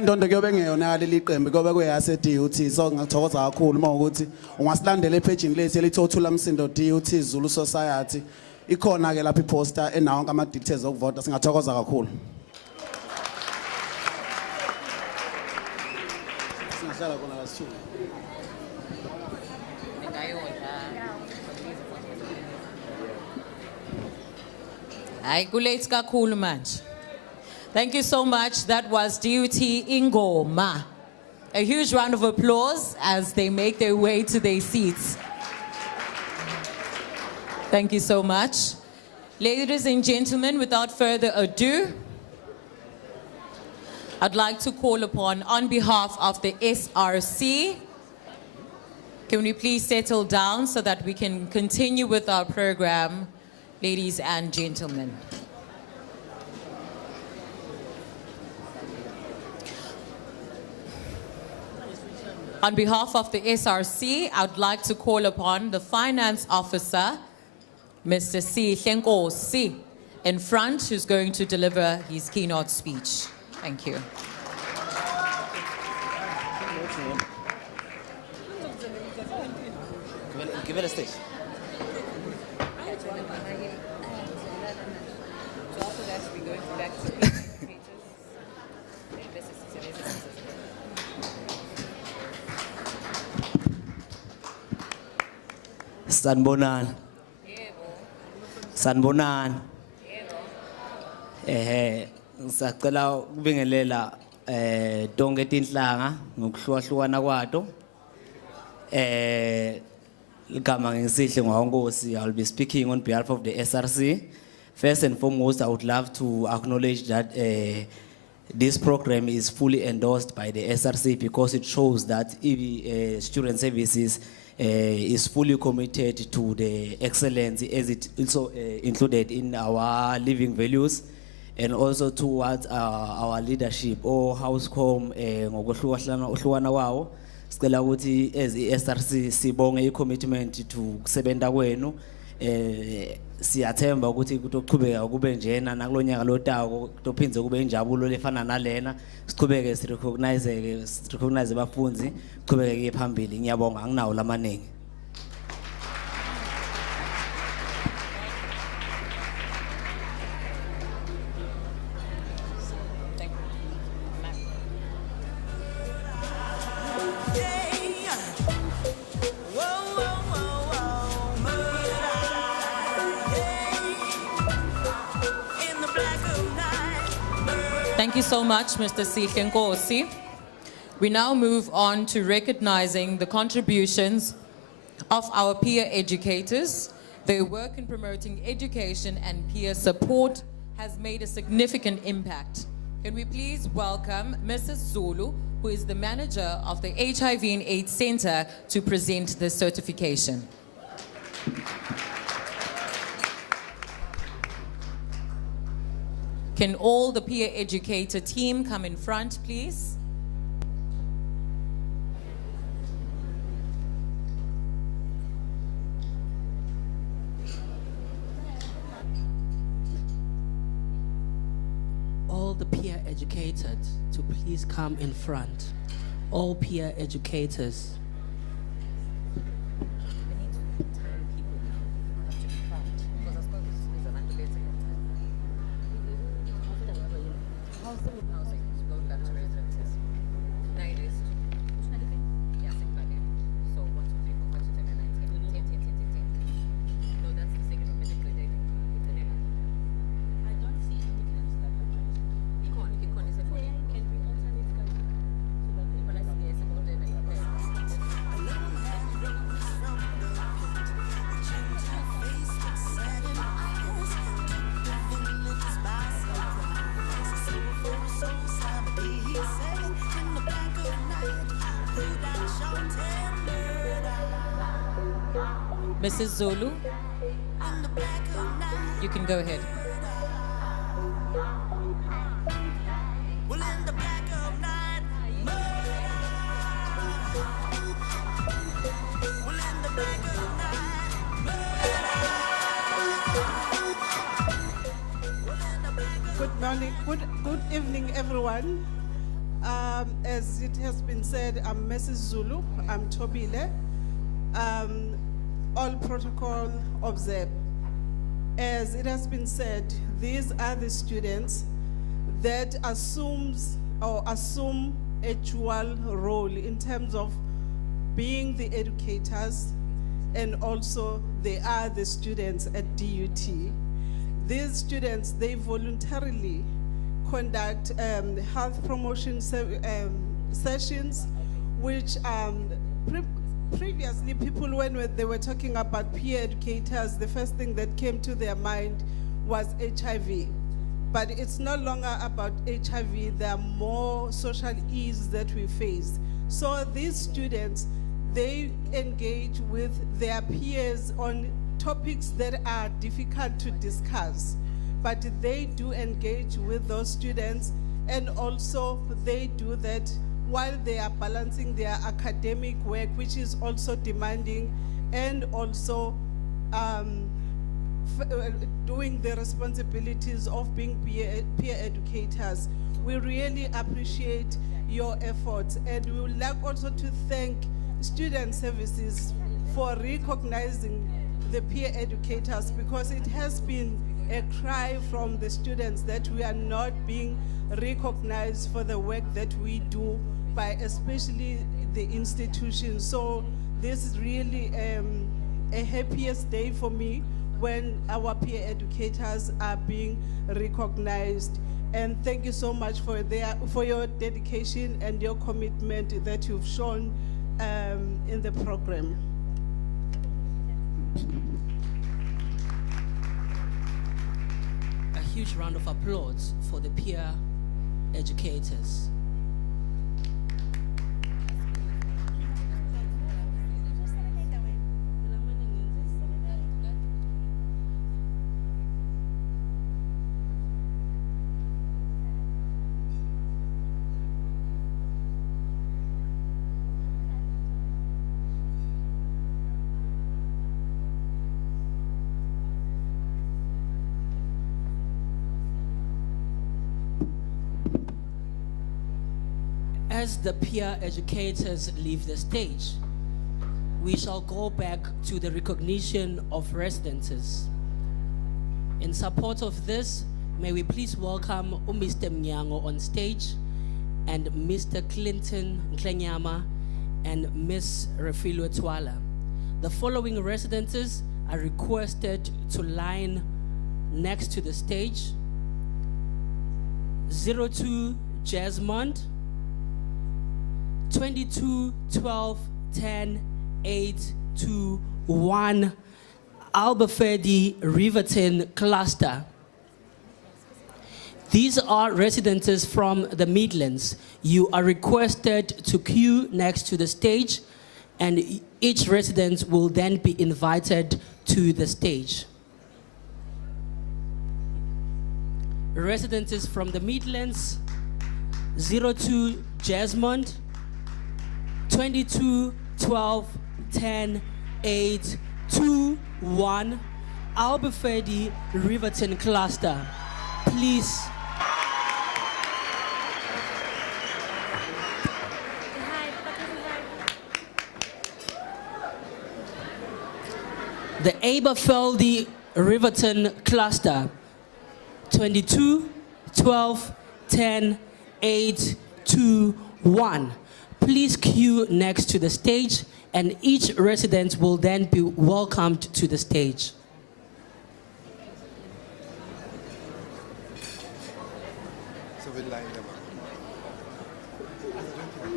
ndondo kuyobe ngeyona leli qembu kuyobe kuyase DUT. So ngiyathokoza kakhulu uma ukuthi ungasilandela epagini lethu elithothula umsindo DUT Zulu Society. Ikhona ke lapha iposter enawo ama details okuvota. Singathokoza kakhulu. Singahlala khona lasithuka. Hayi kulate kakhulu manje. Thank you so much. That was DUT Ingoma. A huge round of applause as they make their way to their seats. Thank you so much. Ladies and gentlemen, without further ado, I'd like to call upon, on behalf of the SRC, can we please settle down so that we can continue with our program, ladies and gentlemen. On behalf of the SRC, I'd like to call upon the Finance Officer, Mr. Nkosi, in front, who's going to deliver his keynote speech. Thank you. Give it a stage. So after that, we're going back to pages. Sanibonani. Sanibonani. Ngisacela ukubingelela tonke tinhlanga ngokuhlukahlukana kwato. Igama ngisihle ngwaNkosi. I'll be speaking on behalf of the SRC. First and foremost, I would love to acknowledge that this program is fully endorsed by the SRC because it shows that Student Services is fully committed to the excellence as it also included in our living values and also towards our leadership or housecom ngokuhlukana kwawo. Sicela ukuthi as iSRC sibonge icommitment to kusebenza kwenu. Siyathemba ukuthi kutoqhubeka kube njena nakulonyaka lotako kutophinze kube injabulo lefana nalena. Siqhubeke recognize abafundi qhubeke phambili. Ngiyabonga anginawo lamaningi. Thank you so much, Mr. Nkosi. We now move on to recognizing the contributions of our peer educators. Their work in promoting education and peer support has made a significant impact. Can we please welcome Mrs. Zulu, who is the manager of the HIV and AIDS Center, to present the certification. Can all the peer educator team come in front, please? All the peer educators to please come in front. All peer educators. Mrs. Zulu, you can go ahead. Good morning, good evening, everyone. As it has been said, I'm Mrs. Zulu, I'm Tobile. All protocol observed. As it has been said, these are the students that assume a dual role in terms of being the educators, and also they are the students at DUT. These students, they voluntarily conduct health promotion sessions, which previously people, when they were talking about peer educators, the first thing that came to their mind was HIV. But it's no longer about HIV, there are more social ills that we face. So these students, they engage with their peers on topics that are difficult to discuss, but they do engage with those students, and also they do that while they are balancing their academic work, which is also demanding, and also doing the responsibilities of being peer educators. We really appreciate your efforts, and we would like also to thank Student Services for recognizing the peer educators, because it has been a cry from the students that we are not being recognized for the work that we do by especially the institutions. So this is really a happiest day for me when our peer educators are being recognized. And thank you so much for your dedication and your commitment that you've shown in the program. A huge round of applause for the peer educators. As the peer educators leave the stage, we shall go back to the recognition of residences. In support of this, may we please welcome Mr. Mnyango on stage, and Mr. Clinton Nklenyama and Ms. Refilwe Twala. The following residences are requested to line next to the stage: 02 Jasmond, 22 12 10 8 2 1 Albufetti Riverton cluster. These are residences from the Midlands. You are requested to queue next to the stage, and each resident will then be invited to the stage. Residences from the Midlands: 02 Jasmond, 22 12 10 8 2 1 Albufetti Riverton cluster. Please. The Aberfeldy Riverton cluster: 22 12 10 8 2 1. Please queue next to the stage, and each resident will then be welcomed to the stage.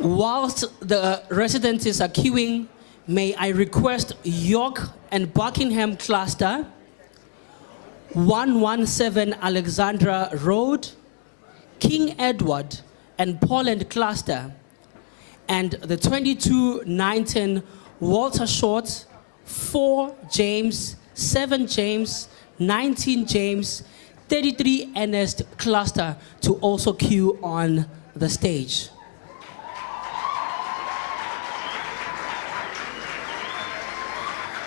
Whilst the residents are queuing, may I request York and Buckingham cluster, 117 Alexandra Road, King Edward and Poland cluster, and the 2219 Walter Short, 4 James, 7 James, 19 James, 33 NS cluster to also queue on the stage.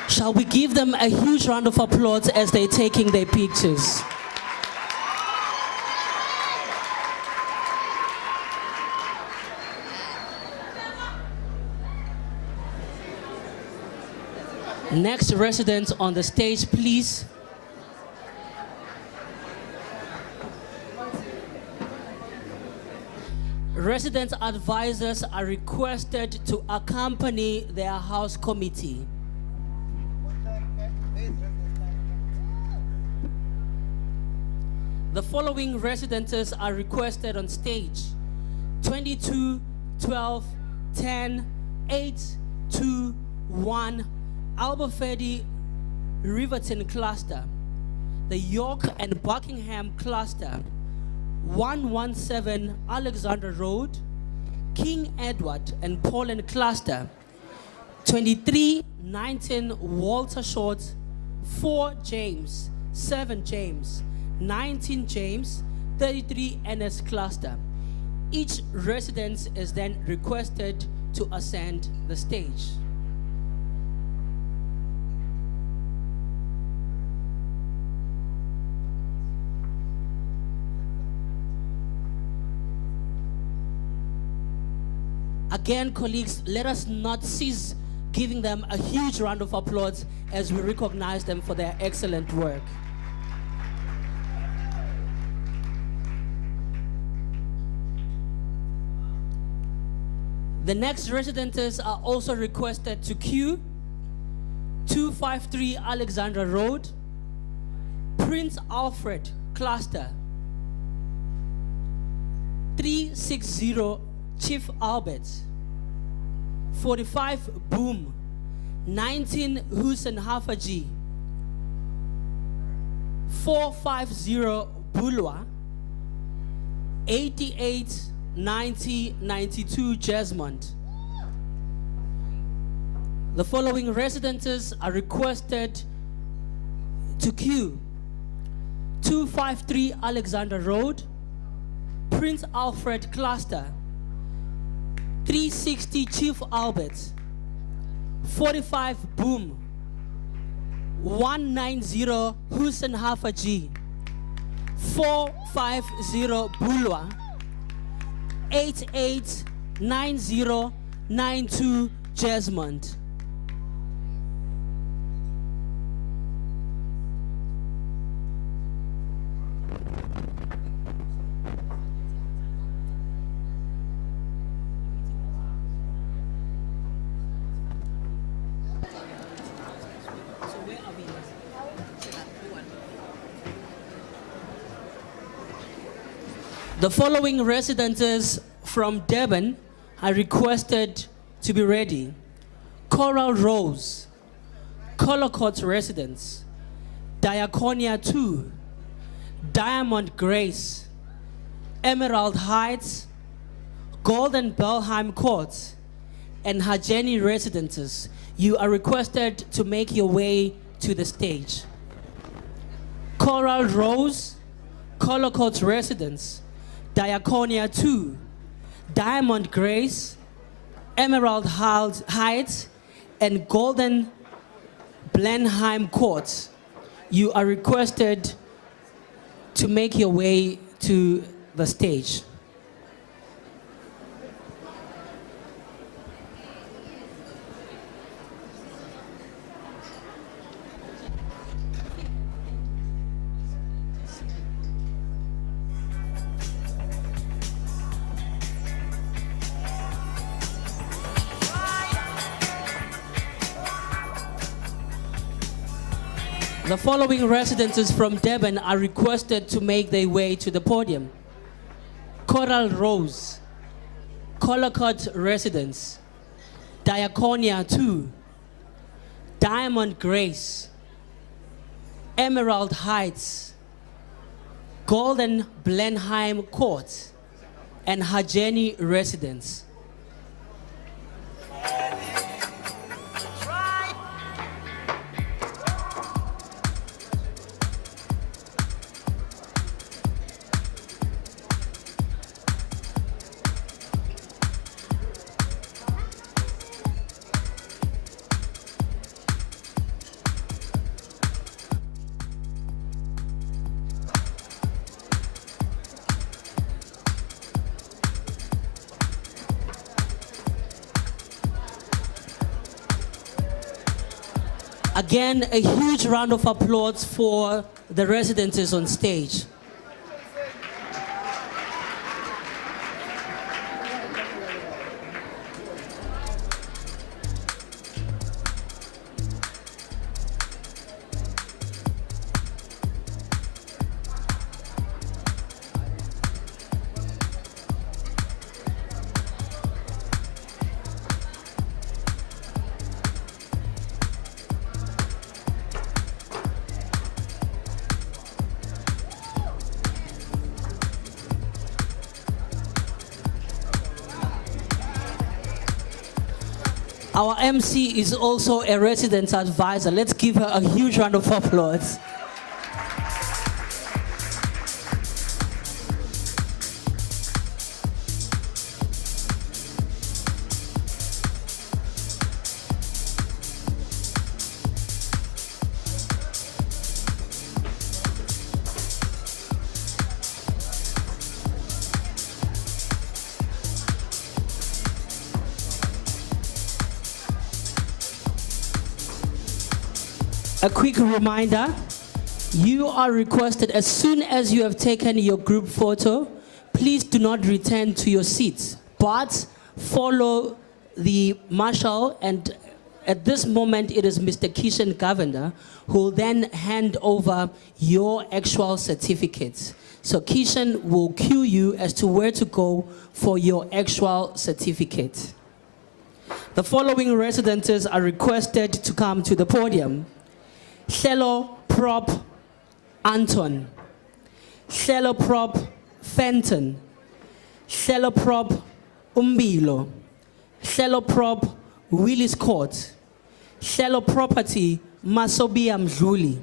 Shall we give them a huge round of applause as they're taking their pictures? Next resident on the stage, please. Resident advisors are requested to accompany their house committee. The following residents are requested on stage: 22, 12, 10, 8, 2, 1, Albufetti Riverton cluster, the York and Buckingham cluster, 117 Alexander Road, King Edward and Poland cluster, 2319 Walter Short, 4 James, 7 James, 19 James, 33 NS cluster. Each residence is then requested to ascend the stage. Again, colleagues, let us not cease giving them a huge round of applause as we recognize them for their excellent work. The next residents are also requested to queue: 253 Alexandra Road, Prince Alfred cluster, 360 Chief Albert, 45 Boom, 19 Hussein Hafaji, 450 Bulwa, 88 90 92 Jesmond. The following residents are requested to queue: 253 Alexander Road, Prince Alfred cluster, 360 Chief Albert, 45 Boom, 190 Hussein Hafaji, 450 Bulwa, 88 90 92 Jesmond. The following residents from Devon are requested to be ready: Coral Rose, Colocott residents, Diaconia 2, Diamond Grace, Emerald Heights, Golden Belheim Court, and Hajeni residences. You are requested to make your way to the stage. Coral Rose, Colocott residents, Diaconia 2, Diamond Grace, Emerald Heights, and Golden Blenheim Court. You are requested to make your way to the stage. The following residents from Devon are requested to make their way to the podium: Coral Rose, Colocott residents, Diaconia 2, Diamond Grace, Emerald Heights, Golden Blenheim Court, and Hajeni residents. Again, a huge round of applause for the residents on stage. Our MC is also a resident advisor. Let's give her a huge round of applause. A quick reminder, you are requested as soon as you have taken your group photo, please do not return to your seats, but follow the marshal, and at this moment it is Mr. Kishan Governor who will then hand over your actual certificates. So Kishan will cue you as to where to go for your actual certificate. The following residents are requested to come to the podium. Shelo Prop Anton, Shelo Prop Fenton, Shelo Prop Umbilo, Shelo Prop Willis Court, Shelo Property Masobia Mzuli,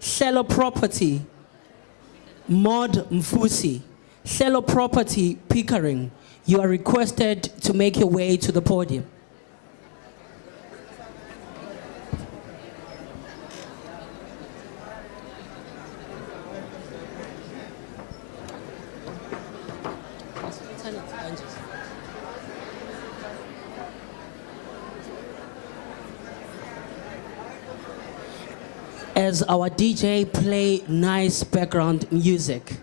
Shelo Property Mod Mfusi, Shelo Property Pickering. You are requested to make your way to the podium. As our DJ play nice background music.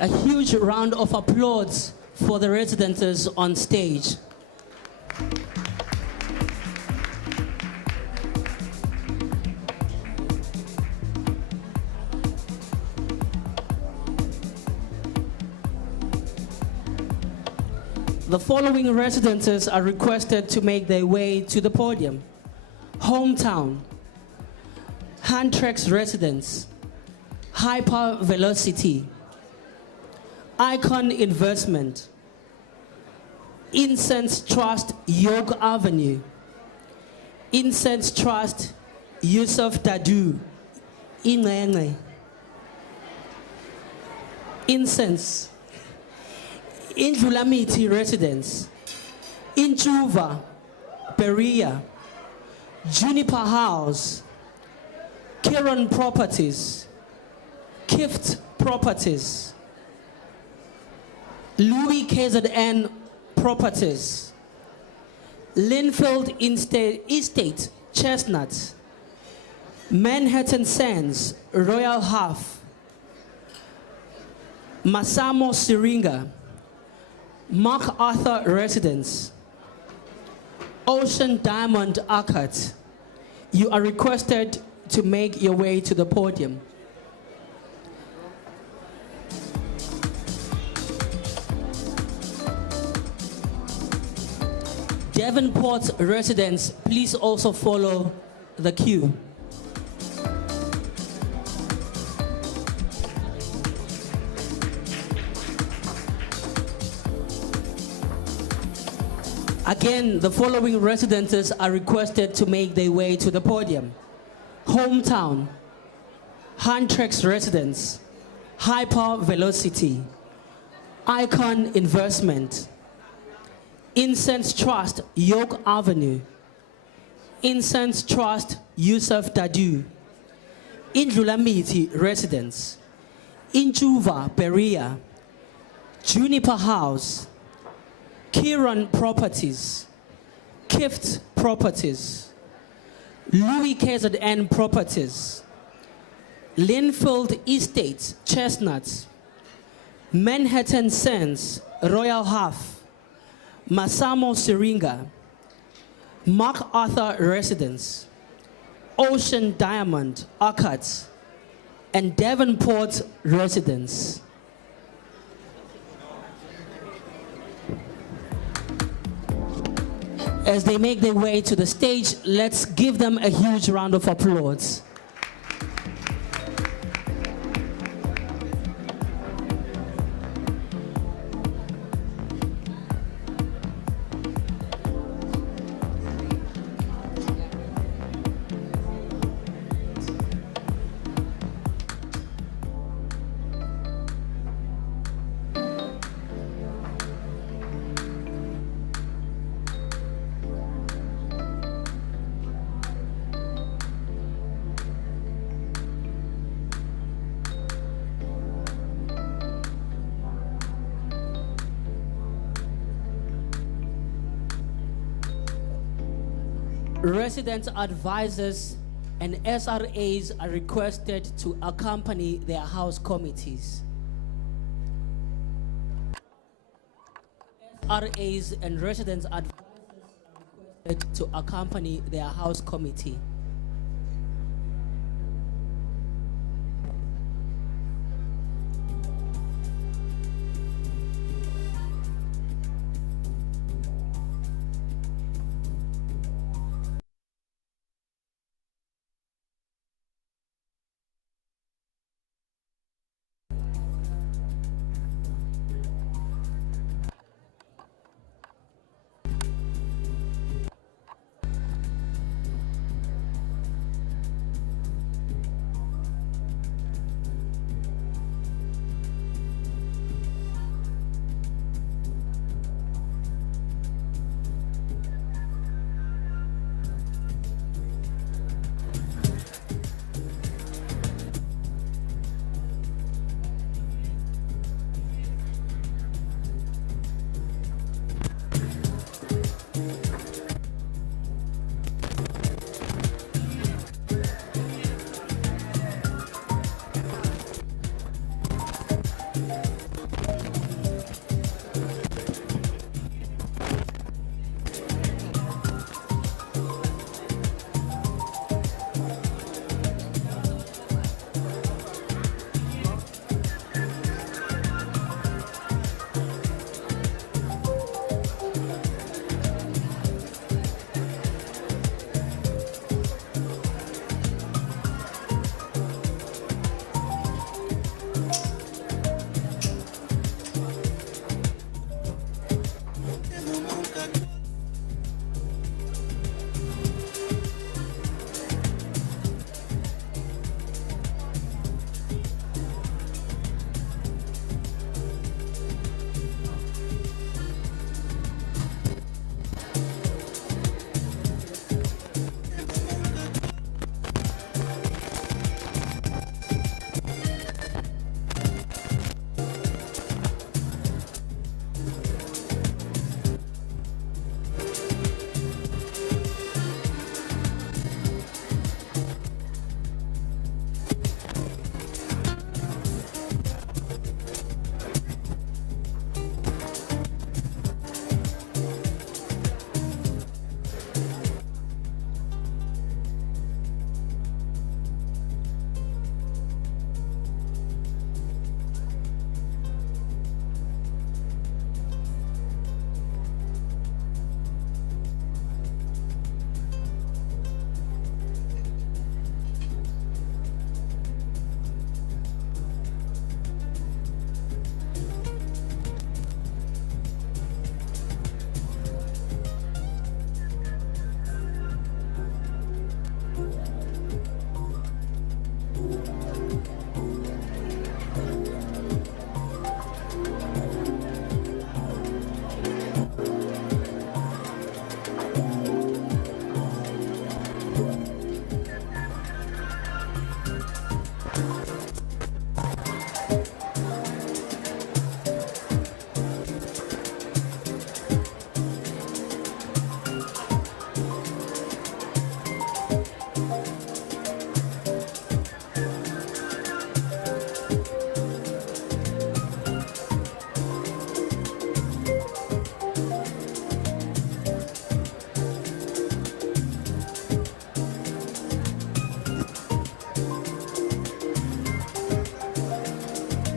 A huge round of applause for the residents on stage. The following residents are requested to make their way to the podium. Hometown, Handtrex residents, Hyper Velocity, Icon Investment, Incense Trust Yog Avenue, Incense Trust Yusuf Dadu, Inenge, Incense, Indlulamiti residents, Injuva, Berea, Juniper House, Kiran Properties, Kift Properties, Louis KZN Properties, Linfield Estate, Chestnut, Manhattan Sands, Royal Half, Masamo Syringa, MacArthur Residence, Ocean Diamond Arcade. You are requested to make your way to the podium. Devonport residents, please also follow the queue. Again, the following residents are requested to make their way to the podium. Hometown, Handtrex residents, Hyper Velocity, Icon Investment, Incense Trust, York Avenue. Incense Trust, Yusuf Dadu. Indlulamiti Residence. Injuva, Berea. Juniper House. Kiran Properties. Kift Properties. Louis KZN Properties. Linfield Estates, Chestnuts. Manhattan Sands, Royal Half. Masamo Syringa. MacArthur Residence. Ocean Diamond, Orchards. And Devonport Residence. As they make their way to the stage, let's give them a huge round of applause. Resident advisors and SRAs are requested to accompany their house committees. SRAs and resident advisors are requested to accompany their house committee.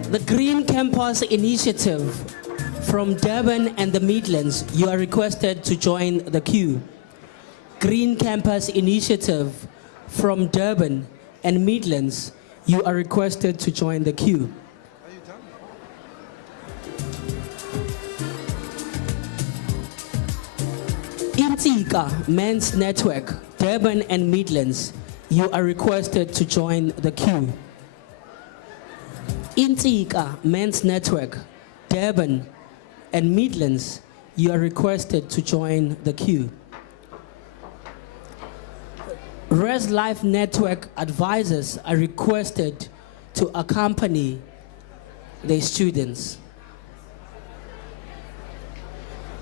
The Green Campus Initiative from Durban and the Midlands, you are requested to join the queue. Green Campus Initiative from Durban and Midlands, you are requested to join the queue. Intika Men's Network, Durban and Midlands, you are requested to join the queue. Intika Men's Network, Durban and Midlands, you are requested to join the queue. Res Life Network advisors are requested to accompany their students.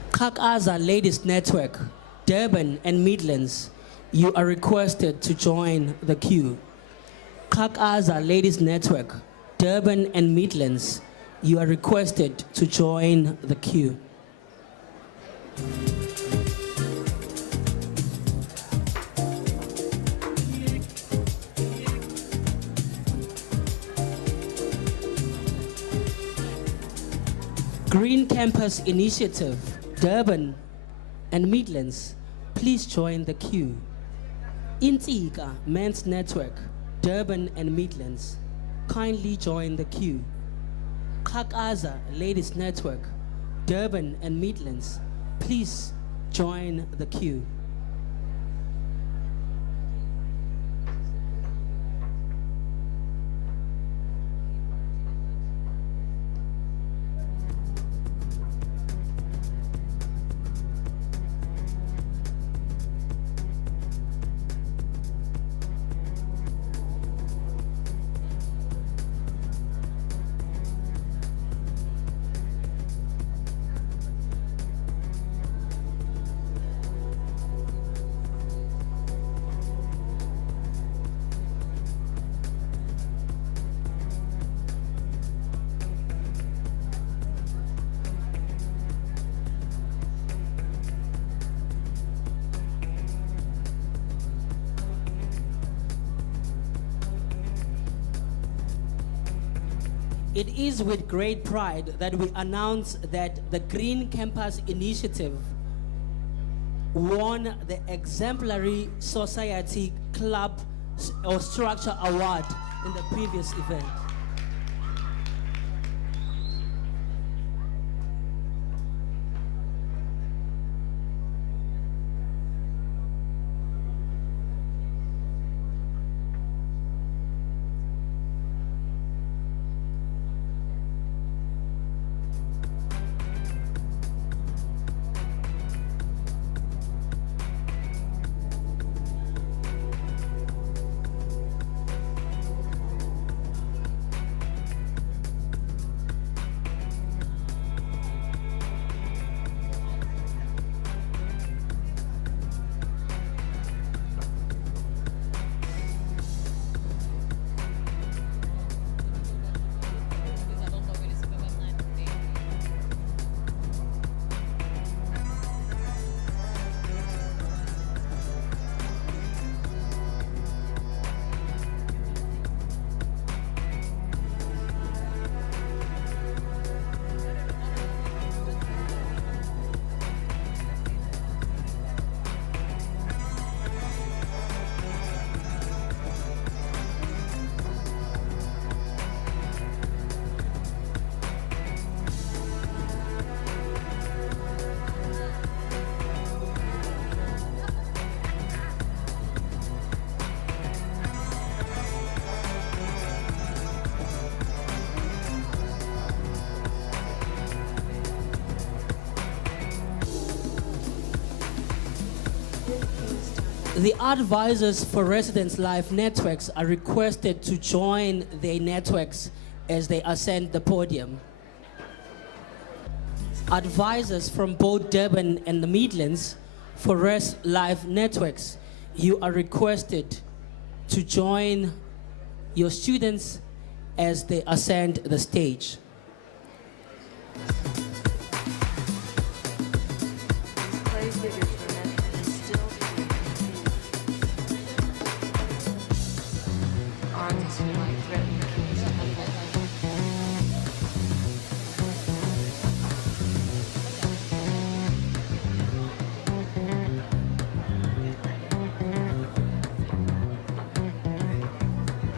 Kakaza Ladies Network, Durban and Midlands, you are requested to join the queue. Kakaza Ladies Network, Durban and Midlands, you are requested to join the queue. Green Campus Initiative, Durban and Midlands, please join the queue. Intika Men's Network, Durban and Midlands, kindly join the queue. Kakaza Ladies Network, Durban and Midlands, please join the queue. It is with great pride that we announce that the Green Campus Initiative won the Exemplary Society Club or Structure Award in the previous event. The advisors for Residence Life networks are requested to join their networks as they ascend the podium. Advisors from both Durban and the Midlands for Res Life networks, you are requested to join your students as they ascend the stage.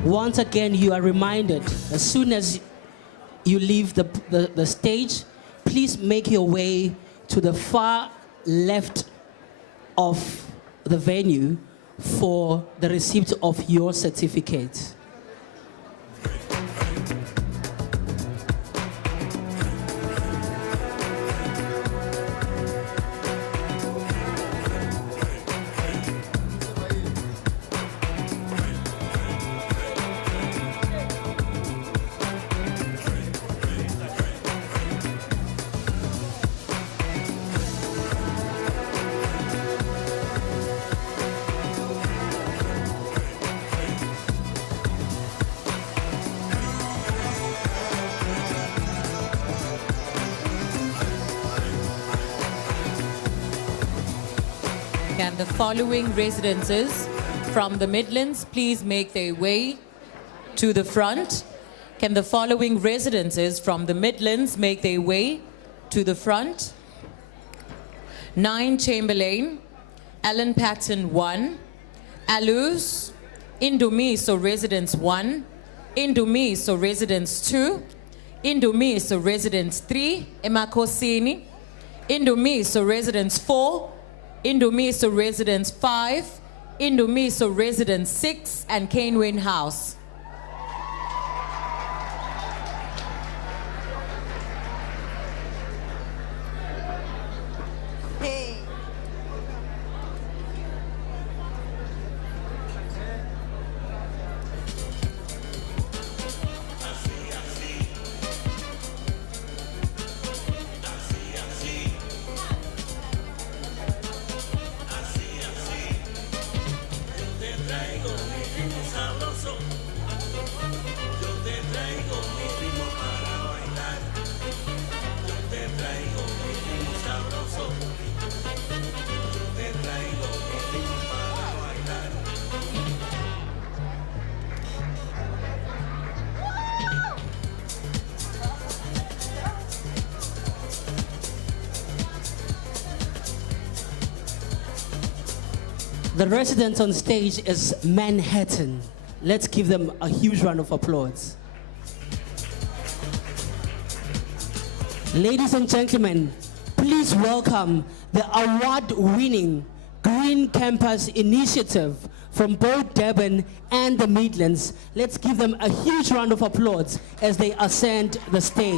Once again, you are reminded, as soon as you leave the stage, please make your way to the far left of the venue for the receipt of your certificate. Can the following residences from the Midlands please make their way to the front? Can the following residences from the Midlands make their way to the front? 9 Chamberlain, Alan Patton 1, Alus, Indomiso Residence 1, Indomiso Residence 2, Indomiso Residence 3, Emakosini, Indomiso Residence 4, Indomiso Residence 5, Indomiso Residence 6, and Canewen House. The resident on stage is Manhattan. Let's give them a huge round of applause. Ladies and gentlemen, please welcome the award-winning Green Campus Initiative from both Durban and the Midlands. Let's give them a huge round of applause as they ascend the stage.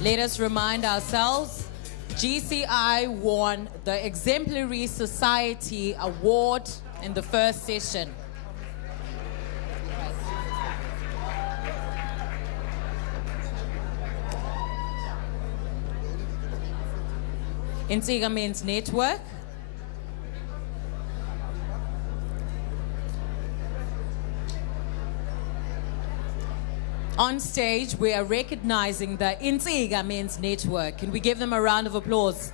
Let us remind ourselves, GCI won the Exemplary Society Award in the first session. Insiga Men's Network. On stage, we are recognizing the Insiga Men's Network. Can we give them a round of applause?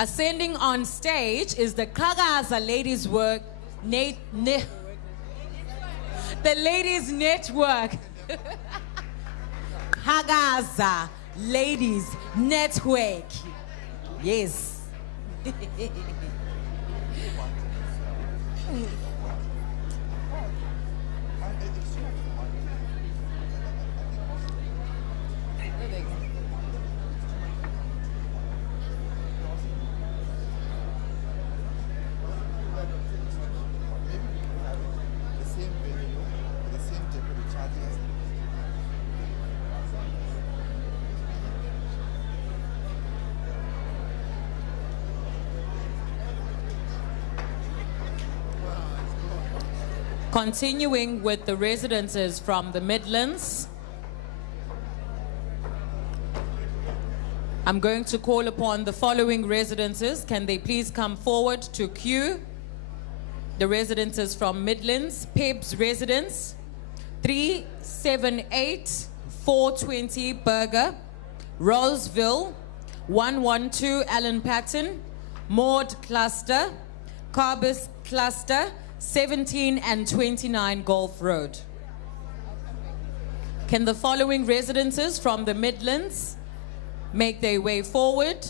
Ascending on stage is the Kagaza Ladies Work the Ladies Network. Kagaza Ladies Network. Yes. Continuing with the residences from the Midlands, I'm going to call upon the following residences. Can they please come forward to queue? The residences from Midlands: Pibbs Residence, 378 420 Burger, Roseville, 112 Allen Patton, Maud Cluster, Carbis Cluster, 17 and 29 Golf Road. Can the following residences from the Midlands make their way forward?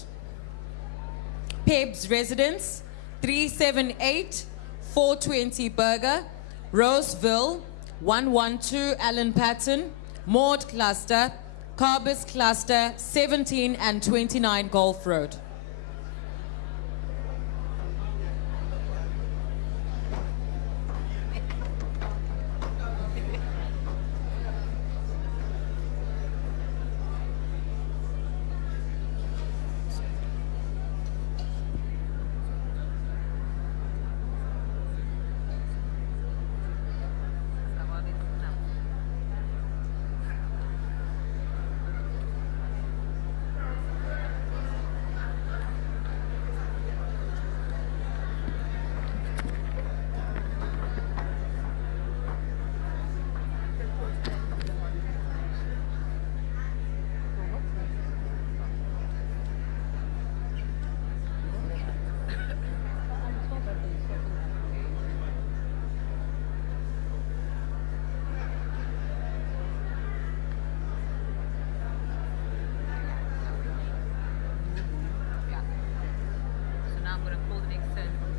Pibbs Residence, 378 420 Burger, Roseville, 112 Allen Patton, Maud Cluster, Carbis Cluster, 17 and 29 Golf Road.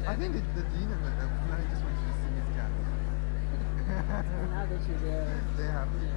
I think it's the dean and I just want you to sing his cat. Now that you're there. They're happy.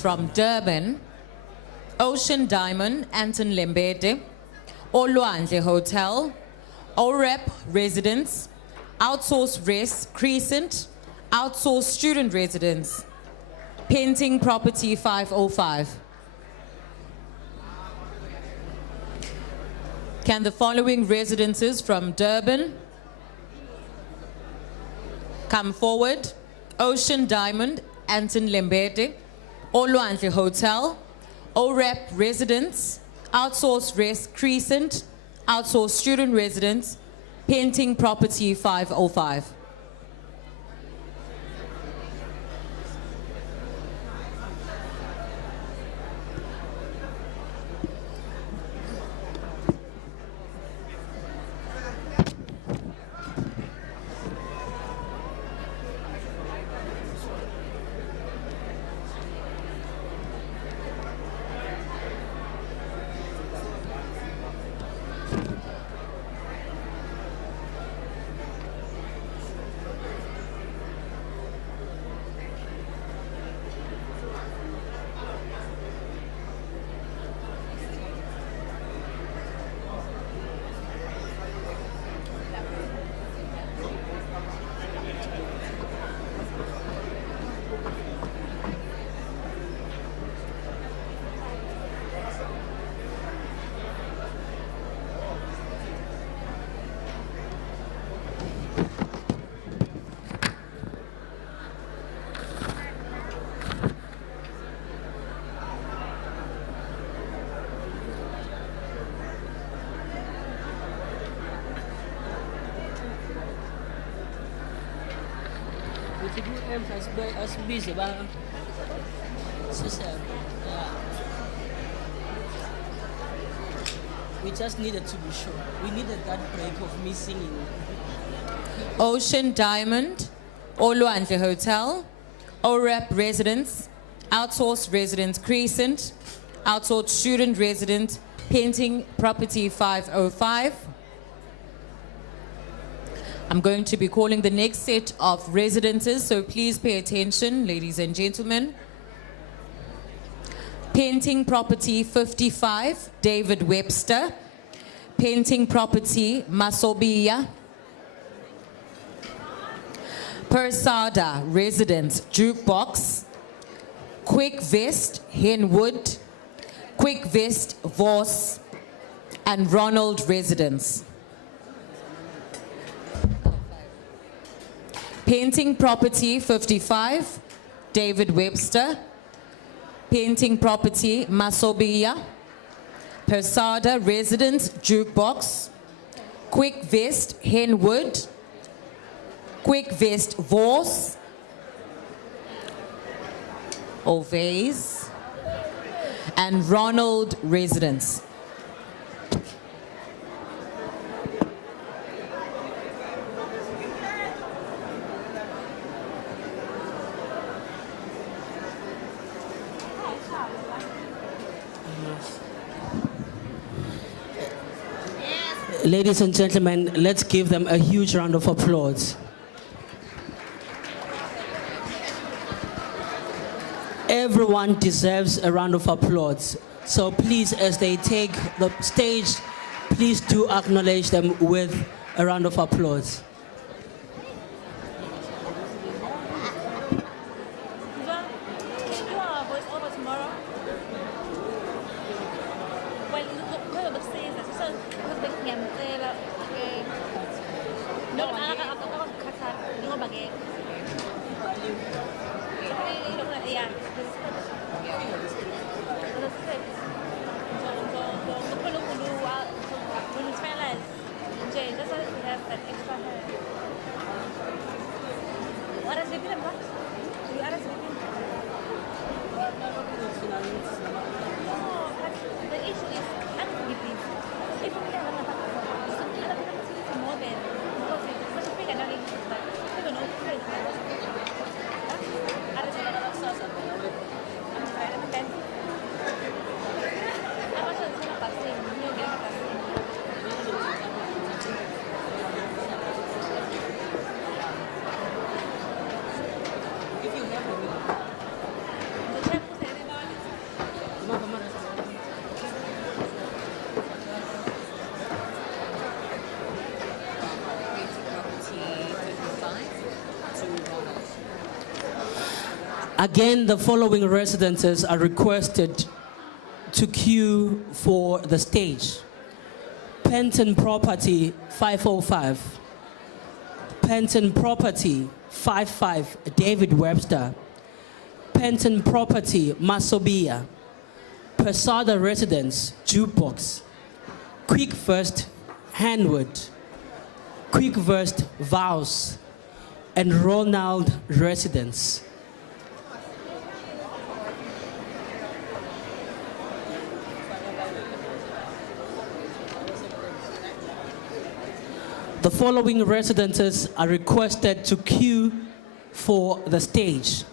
From Durban, Ocean Diamond, Anton Lembede, Olwandle Hotel, OREP Residence, Outsource Rest Crescent, Outsource Student Residence, Painting Property 505. Can the following residences from Durban come forward? Ocean Diamond, Anton Lembede, Olwandle Hotel, OREP Residence, Outsource Rest Crescent, Outsource Student Residence, Painting Property 505. We just needed to be sure. We needed that break of me singing. Ocean Diamond, Olwandle Hotel, OREP Residence, Outsourced Residence Crescent, Outsourced Student Resident, Painting Property 505. I'm going to be calling the next set of residences, so please pay attention, ladies and gentlemen. Painting Property 55, David Webster. Painting Property, Masobia. Persada Residence, Jukebox. Quick Vest, Henwood. Quick Vest, Vos. And Ronald Residence. Painting Property 55, David Webster. Painting Property, Masobia. Persada Residence, Jukebox. Quick Vest, Henwood. Quick Vest, Vos. Ovays. And Ronald Residence. Ladies and gentlemen, let's give them a huge round of applause. Everyone deserves a round of applause. So please, as they take the stage, please do acknowledge them with a round of applause. Again, the following residences are requested to queue for the stage. Penton Property 505. Penton Property 55, David Webster. Penton Property, Masobia. Persada Residence, Jukebox. Quick First, Henwood. Quick First, Vows. And Ronald Residence. The following residences are requested to queue for the stage.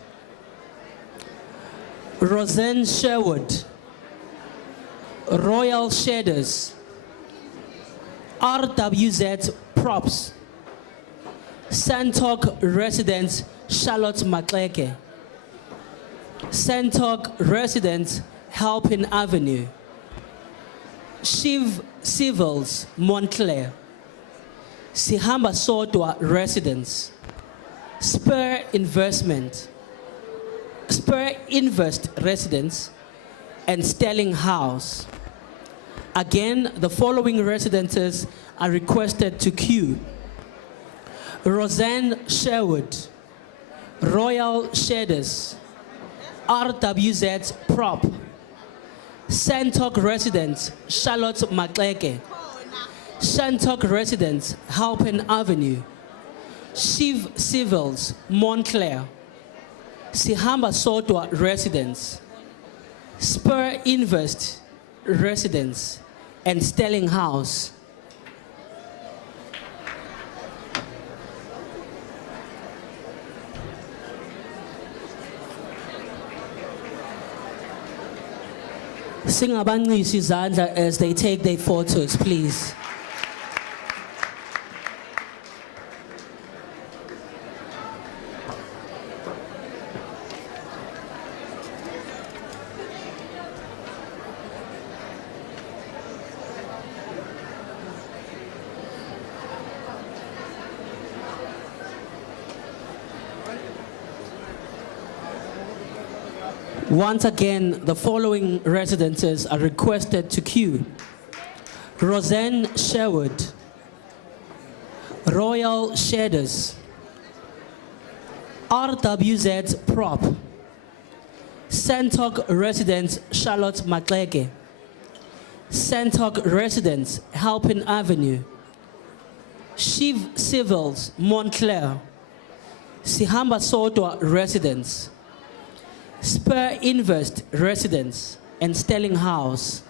Roseanne Sherwood, Royal Shaders, RWZ Props, Santok Residence Charlotte Makleke, Santok Residence Halpin Avenue, Shiv Civils Montclair, Sihamba Sodwa Residence, Spur Invest Residence, and Sterling House. Again, the following residences are requested to queue. Roseanne Sherwood, Royal Shaders, RWZ Prop, Santok Residence, Charlotte Makleke, Santok Residence, Halpin Avenue, Shiv Civils, Montclair. Sihamba Sodwa residents. Spur Invest residents and Stelling House. Singabanqisi izandla as they take their photos, please. Once again, the following residences are requested to queue. Roseanne Sherwood, Royal Shaders, RWZ Prop, Santok residents Charlotte Maklege, Santok residents Halpin Avenue, Shiv Civils Montclair, Sihamba Sodwa residents, Spur Invest residents and Stelling House.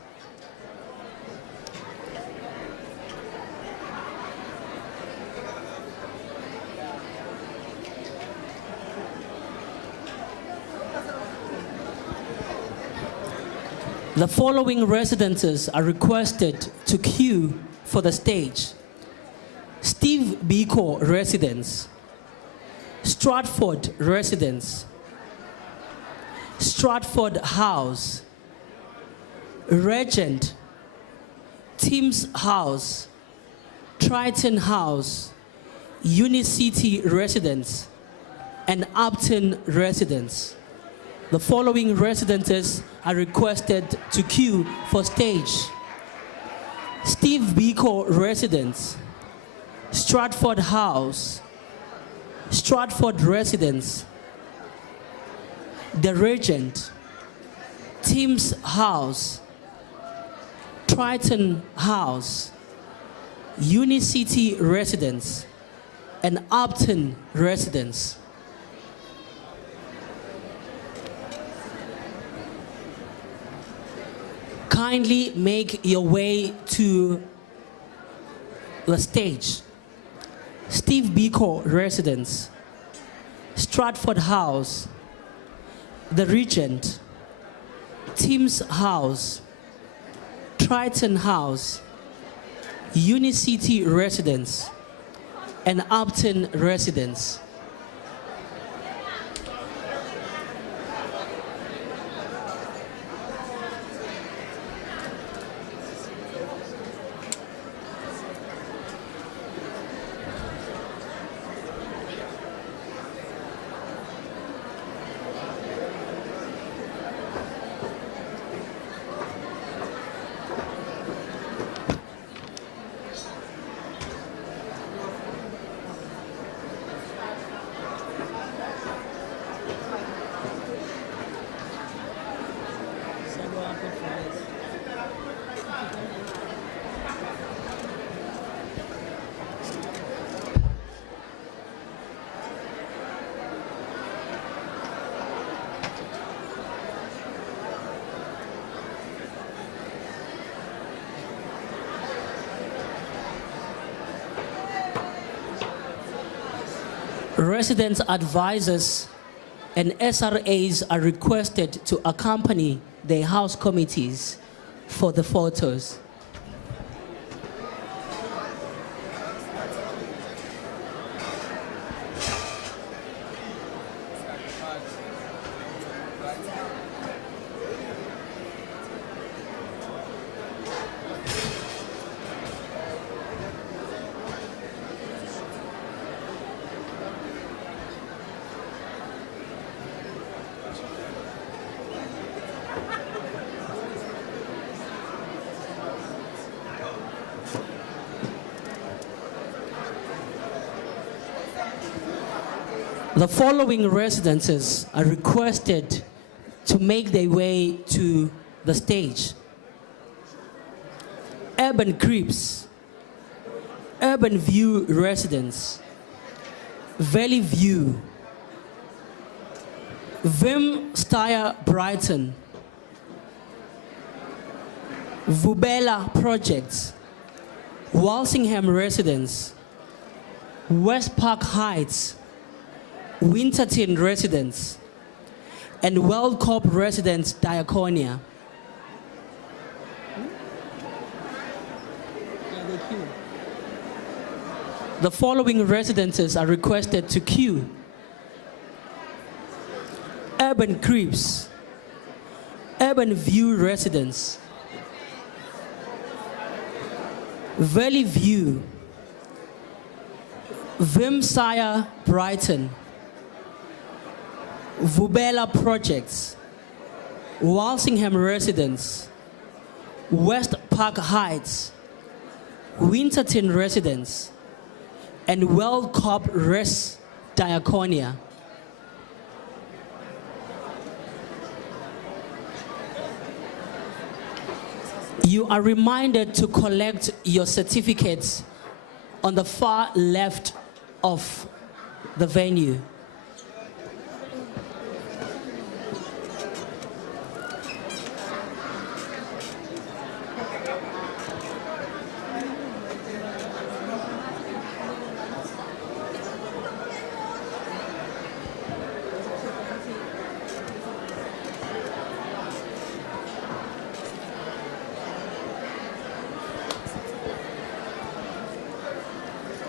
The following residences are requested to queue for the stage. Steve Biko residents, Stratford residents, Stratford House, Regent, Tim's House, Triton House, Unicity residents, and Upton residents. The following residences are requested to queue for stage. Steve Biko residents, Stratford House, Stratford residents, The Regent, Tim's House, Triton House, Unicity residents, and Upton residents. Kindly make your way to the stage. Steve Biko residents, Stratford House, The Regent, Tim's House, Triton House, Unicity residents, and Upton residents. Residents, advisors, and SRAs are requested to accompany their house committees for the photos. The following residences are requested to make their way to the stage. Urban Creeps, Urban View residents, Valley View, Vim Steyr Brighton, Vubela Projects, Walsingham Residence, West Park Heights, Winterton Residence, and Wellcorp Residence, Diaconia. The following residences are requested to queue. Urban Creeps, Urban View Residence, Valley View, Vim Steyr Brighton, Vubela Projects, Walsingham Residence, West Park Heights, Winterton Residence, and Wellcorp Res Diaconia. You are reminded to collect your certificates on the far left of the venue.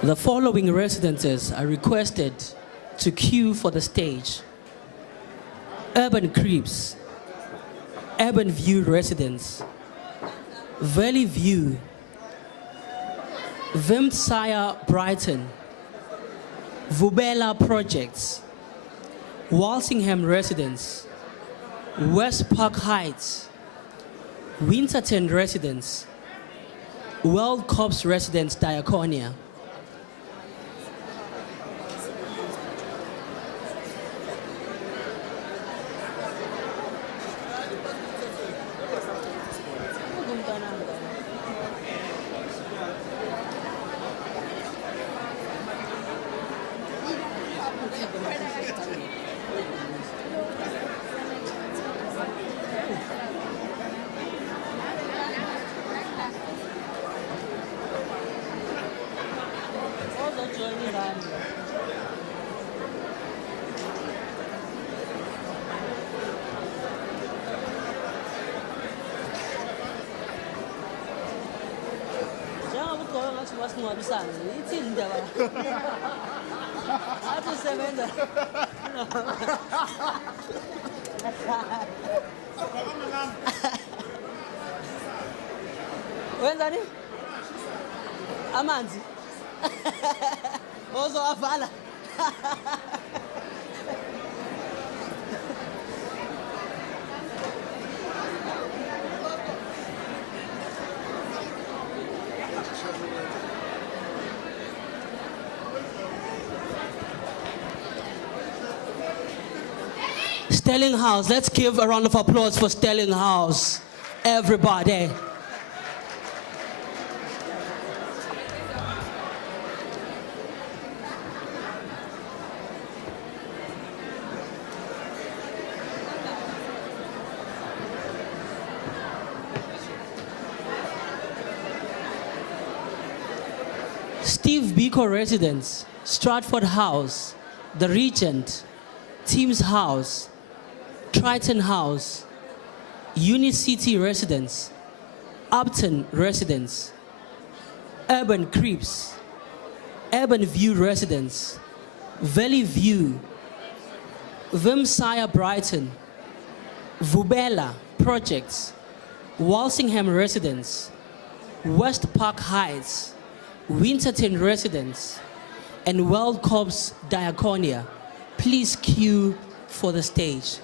The following residences are requested to queue for the stage. Urban Creeps, Urban View Residence, Valley View, Vim Steyr Brighton, Vubela Projects, Walsingham Residence, West Park Heights, Winterton Residence, Wellcorp Residence, Diaconia. Wenzani? Amanzi. Ozowavala. Sterling House, let's give a round of applause for Sterling House, everybody. Steve Biko Residence, Stratford House, The Regent, Teams House, Triton House, Unicity Residence, Upton Residence, Urban Creeps, Urban View Residence, Valley View, Vim Steyr Brighton, Vubela Projects, Walsingham Residence, West Park Heights, Winterton Residence, and Wellcorp Diaconia. Please queue for the stage.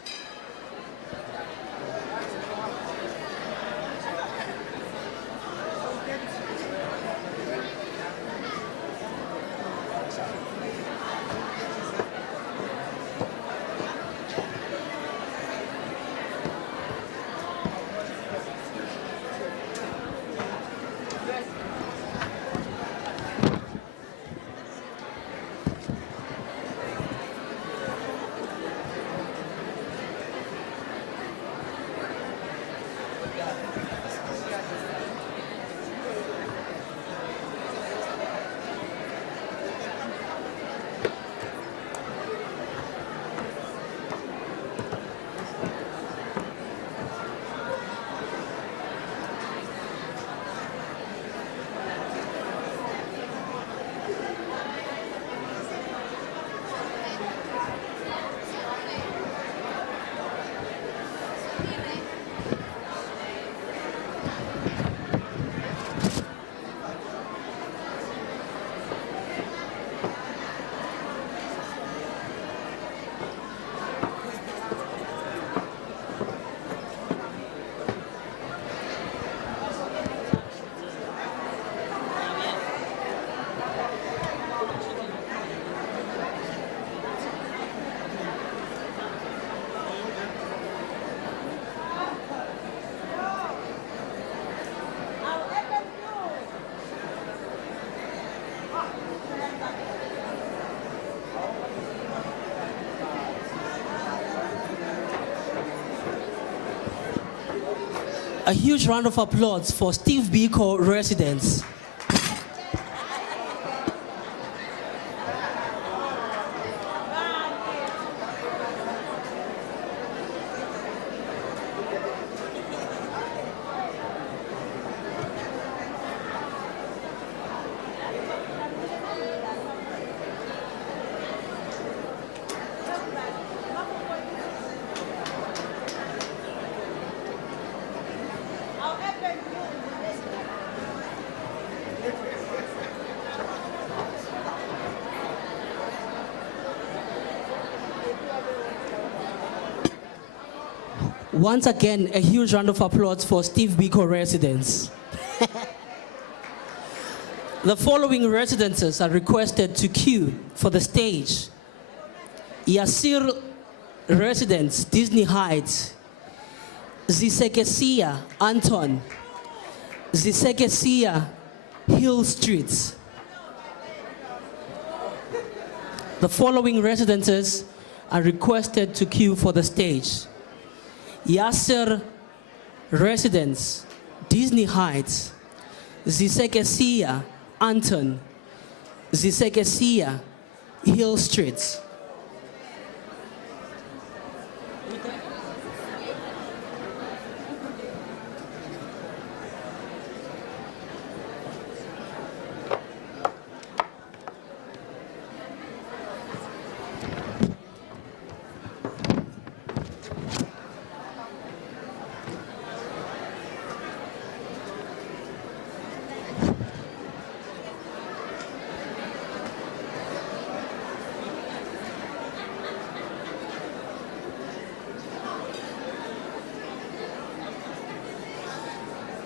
A huge round of applause for Steve Biko residents. Once again, a huge round of applause for Steve Biko residents. The following residences are requested to queue for the stage. Yasir residents, Disney Heights. Zisekesia, Anton. Zisekesia, Hill Streets. The following residences are requested to queue for the stage. Yasser residents, Disney Heights. Zisekesia, Anton. Zisekesia, Hill Streets.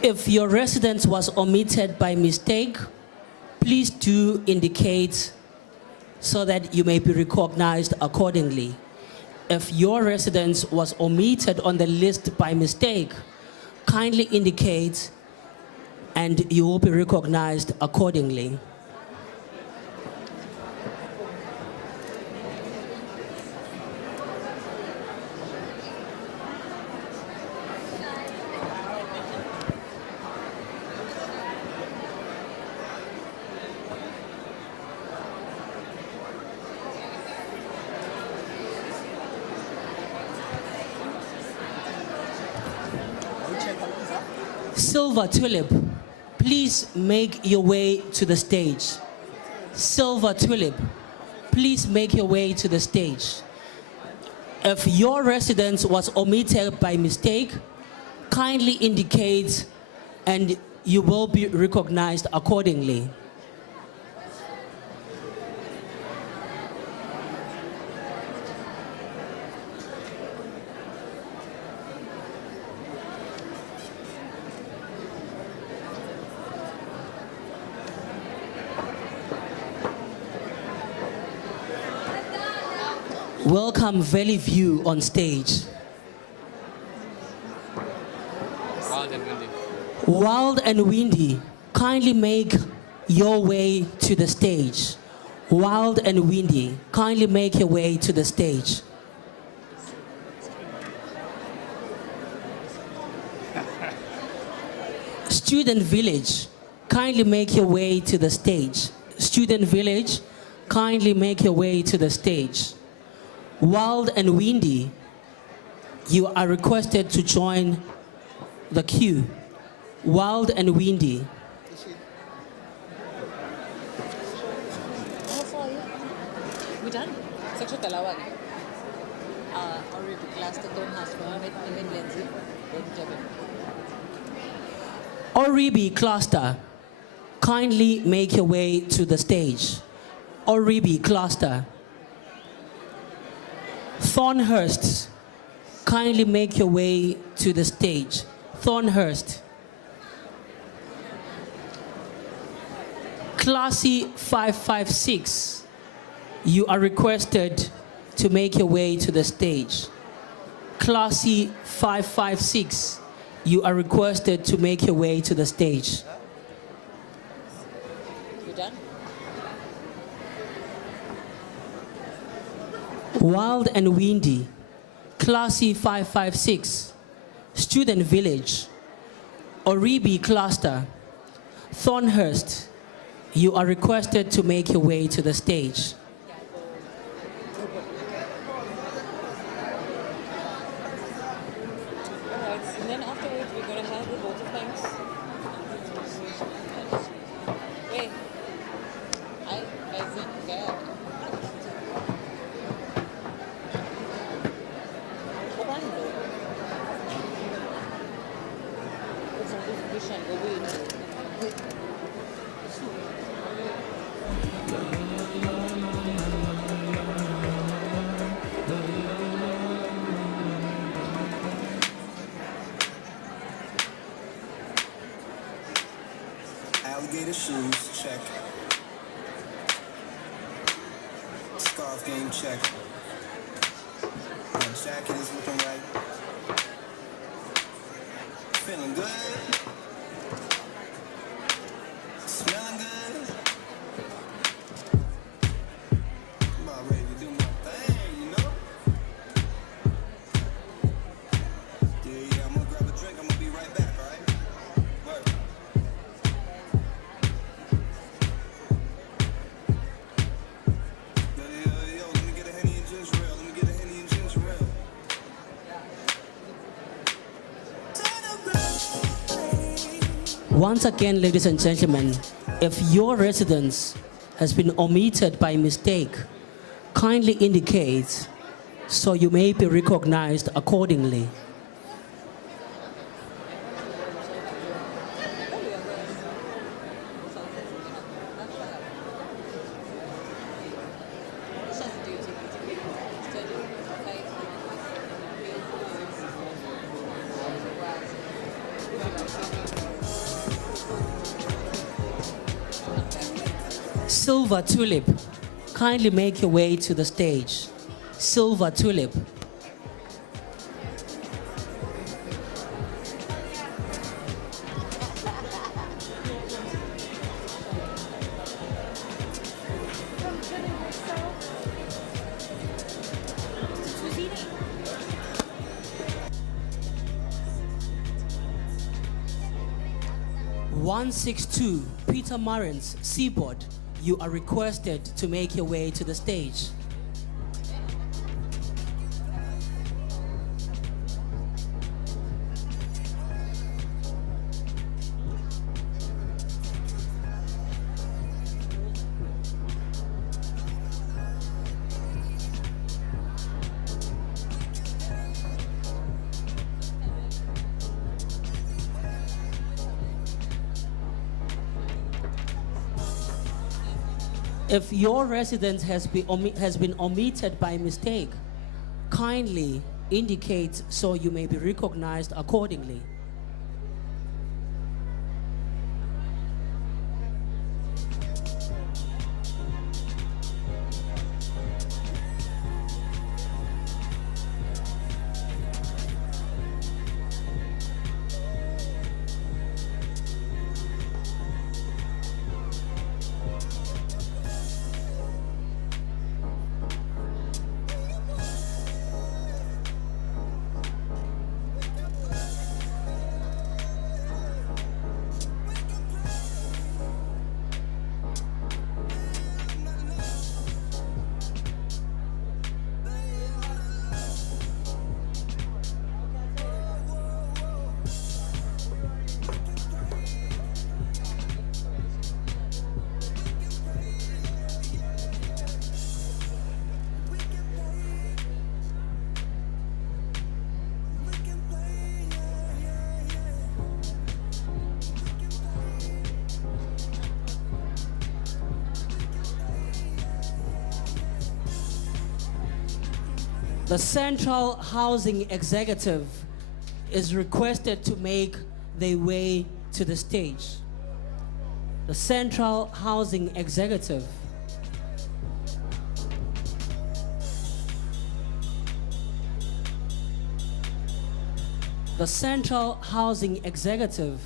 If your residence was omitted by mistake, please do indicate so that you may be recognized accordingly. If your residence was omitted on the list by mistake, kindly indicate and you will be recognized accordingly. Silver Tulip, please make your way to the stage. Silver Tulip, please make your way to the stage. If your residence was omitted by mistake, kindly indicate and you will be recognized accordingly. Welcome Valley View on stage. Wild and windy. Wild and windy, kindly make your way to the stage. Wild and windy, kindly make your way to the stage. Student Village, kindly make your way to the stage. Student Village, kindly make your way to the stage. Wild and windy, you are requested to join the queue. Wild and windy. We done? Section Talawa. Already cluster don't has for Midlands. Oribi cluster, kindly make your way to the stage. Oribi cluster. Thornhurst, kindly make your way to the stage. Thornhurst. Classy 556, you are requested to make your way to the stage. Classy 556, you are requested to make your way to the stage. You done? Wild and Windy, Classy 556, Student Village, Oribi Cluster, Thornhurst, you are requested to make your way to the stage. Alright, and then afterwards we're going to have the vote of thanks. Wait. I said, yeah. Alligator shoes, check. Scarf game, check. My jacket is looking right. Feeling good. Smelling good. I'm about ready to do my thing, you know? Yeah, I'm gonna grab a drink. I'm gonna be right back, all right? Word. Yo, let me get a Henny and ginger ale. Let me get a Henny and ginger ale. Once again, ladies and gentlemen, if your residence has been omitted by mistake, kindly indicate so you may be recognized accordingly. Silver Tulip, kindly make your way to the stage. Silver Tulip. (162) Peter Marins, Seaboard, you are requested to make your way to the stage. If your residence has been omitted by mistake, kindly indicate so you may be recognized accordingly. The Central Housing Executive is requested to make their way to the stage. The Central Housing Executive. The Central Housing Executive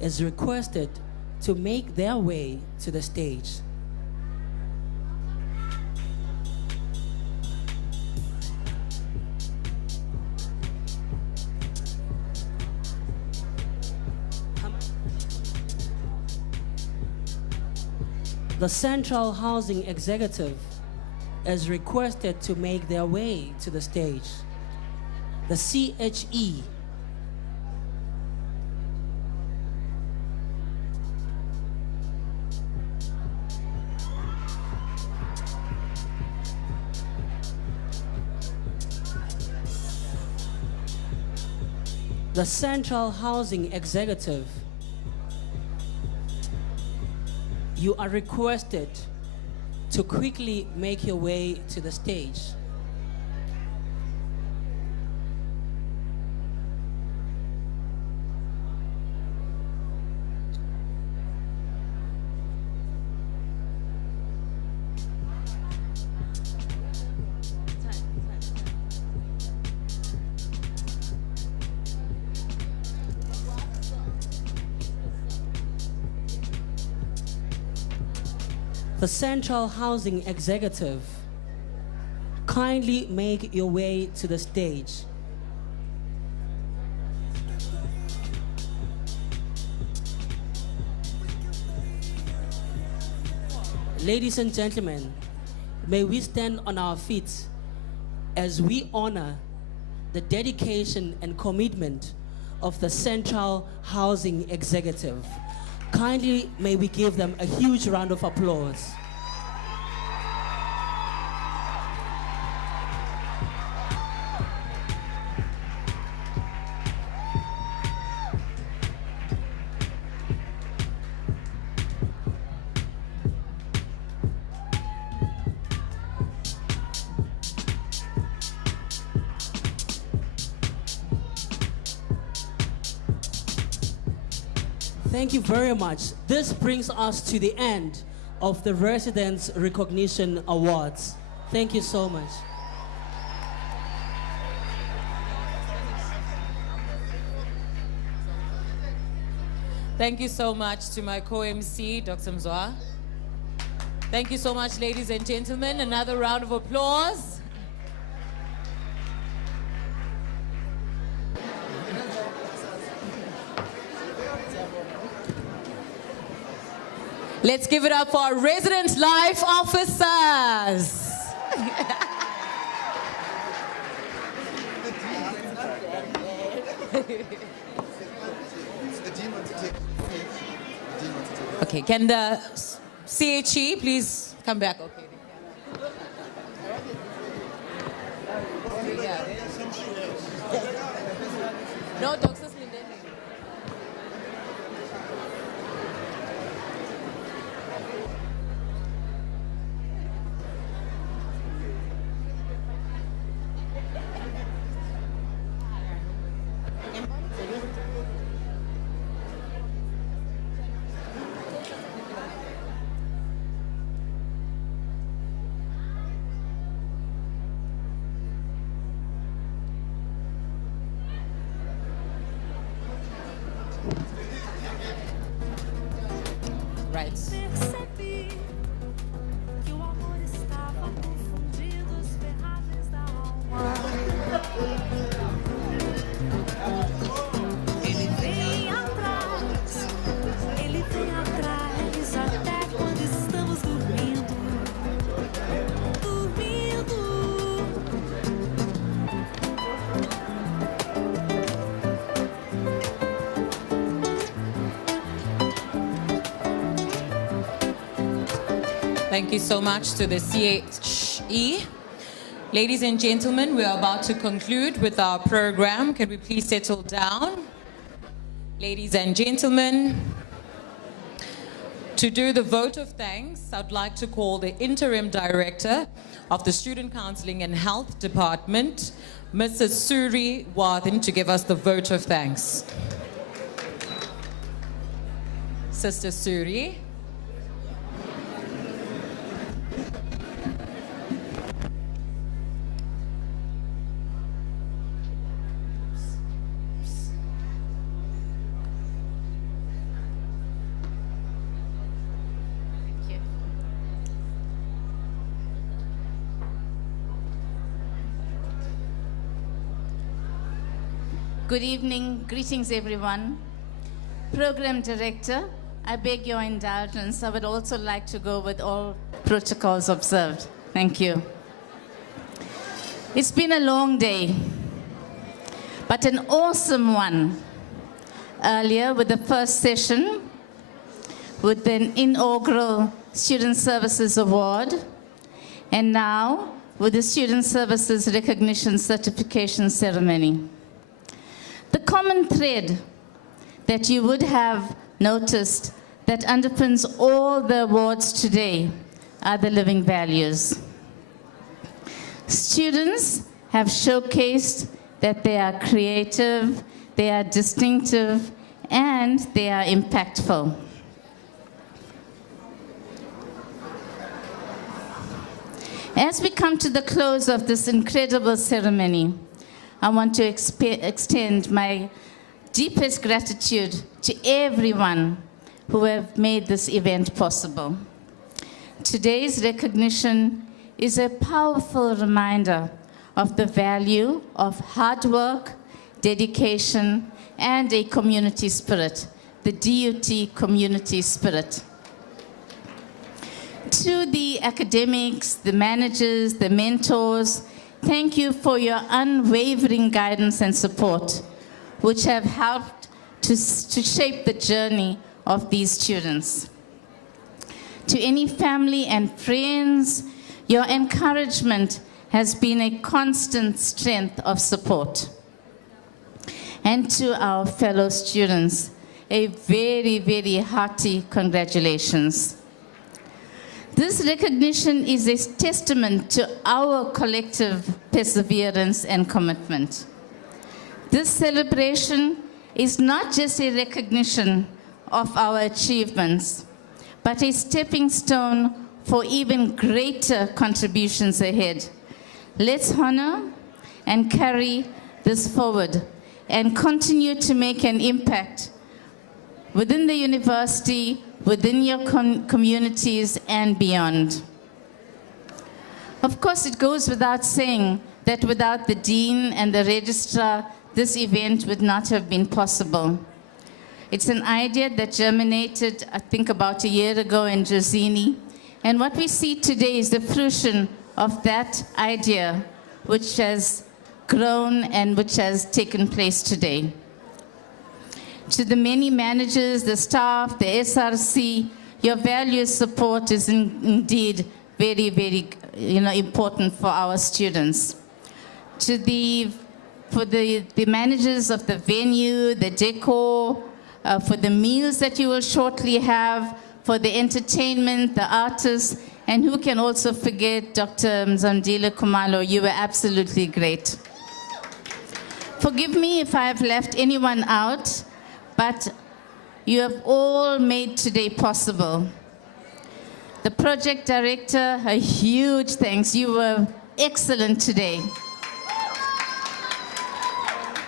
is requested to make their way to the stage. The Central Housing Executive is requested to make their way to the stage. The CHE. The Central Housing Executive, you are requested to quickly make your way to the stage. The Central Housing Executive, kindly make your way to the stage. Ladies and gentlemen, may we stand on our feet as we honor the dedication and commitment of the Central Housing Executive. Kindly, may we give them a huge round of applause. Thank you very much. This brings us to the end of the Residents Recognition Awards. Thank you so much. Thank you so much to my co-MC, Dr. Mzwa. Thank you so much, ladies and gentlemen. Another round of applause. Let's give it up for our resident life officers. Okay, can the CHE please come back? Okay. No, Dr. Right. Ele vem atrás até quando estamos dormindo. Thank you so much to the CHE. Ladies and gentlemen, we are about to conclude with our program. Can we please settle down? Ladies and gentlemen, To do the vote of thanks, I'd like to call the Interim Director of the Student Counselling and Health Department, Mrs. Suri Wathen, to give us the vote of thanks. Sister Suri. Good evening, greetings everyone. Program Director, I beg your indulgence. I would also like to go with all protocols observed. Thank you. It's been a long day, but an awesome one. Earlier with the first session, with the inaugural Student Services Award, and now with the Student Services Recognition Certification Ceremony. The common thread that you would have noticed that underpins all the awards today are the living values. Students have showcased that they are creative, they are distinctive, and they are impactful. As we come to the close of this incredible ceremony, I want to extend my deepest gratitude to everyone who have made this event possible. Today's recognition is a powerful reminder of the value of hard work, dedication, and a community spirit, the DUT community spirit. To the academics, the managers, the mentors, thank you for your unwavering guidance and support, which have helped to shape the journey of these students. To any family and friends, your encouragement has been a constant strength of support. And to our fellow students, a very, very hearty congratulations. This recognition is a testament to our collective perseverance and commitment. This celebration is not just a recognition of our achievements, but a stepping stone for even greater contributions ahead. Let's honor and carry this forward and continue to make an impact within the university, within your communities, and beyond. Of course, it goes without saying that without the Dean and the Registrar, this event would not have been possible. It's an idea that germinated, I think, about a year ago in Josini, and what we see today is the fruition of that idea, which has grown and which has taken place today. To the many managers, the staff, the SRC, your values support is indeed very, very important for our students. For the managers of the venue, the decor, for the meals that you will shortly have, for the entertainment, the artists, and who can also forget Dr. Mzandile Kumalo, you were absolutely great. Forgive me if I have left anyone out, but you have all made today possible. The project director, a huge thanks. You were excellent today.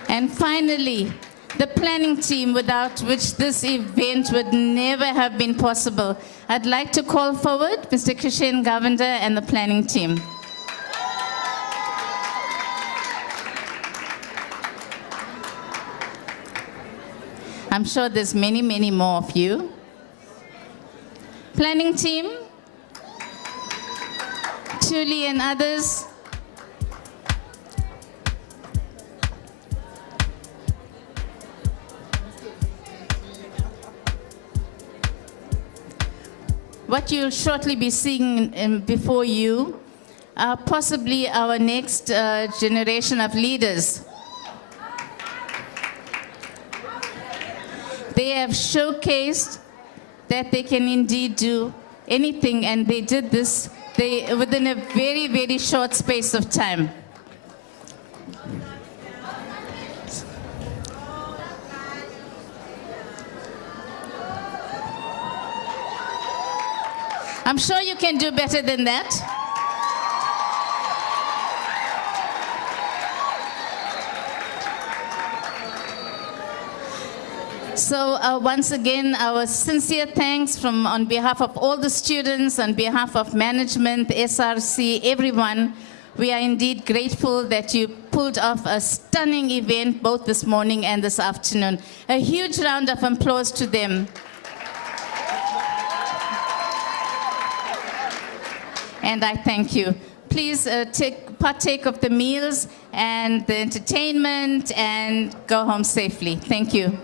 And finally, the planning team, without which this event would never have been possible. I'd like to call forward Mr. Kishen Govender and the planning team. I'm sure there's many, many more of you. Planning team, Julie and others. What you'll shortly be seeing before you are possibly our next generation of leaders. They have showcased that they can indeed do anything, and they did this within a very, very short space of time. I'm sure you can do better than that. So once again, our sincere thanks on behalf of all the students, on behalf of management, SRC, everyone. We are indeed grateful that you pulled off a stunning event both this morning and this afternoon. A huge round of applause to them. And I thank you. Please partake of the meals and the entertainment and go home safely. Thank you.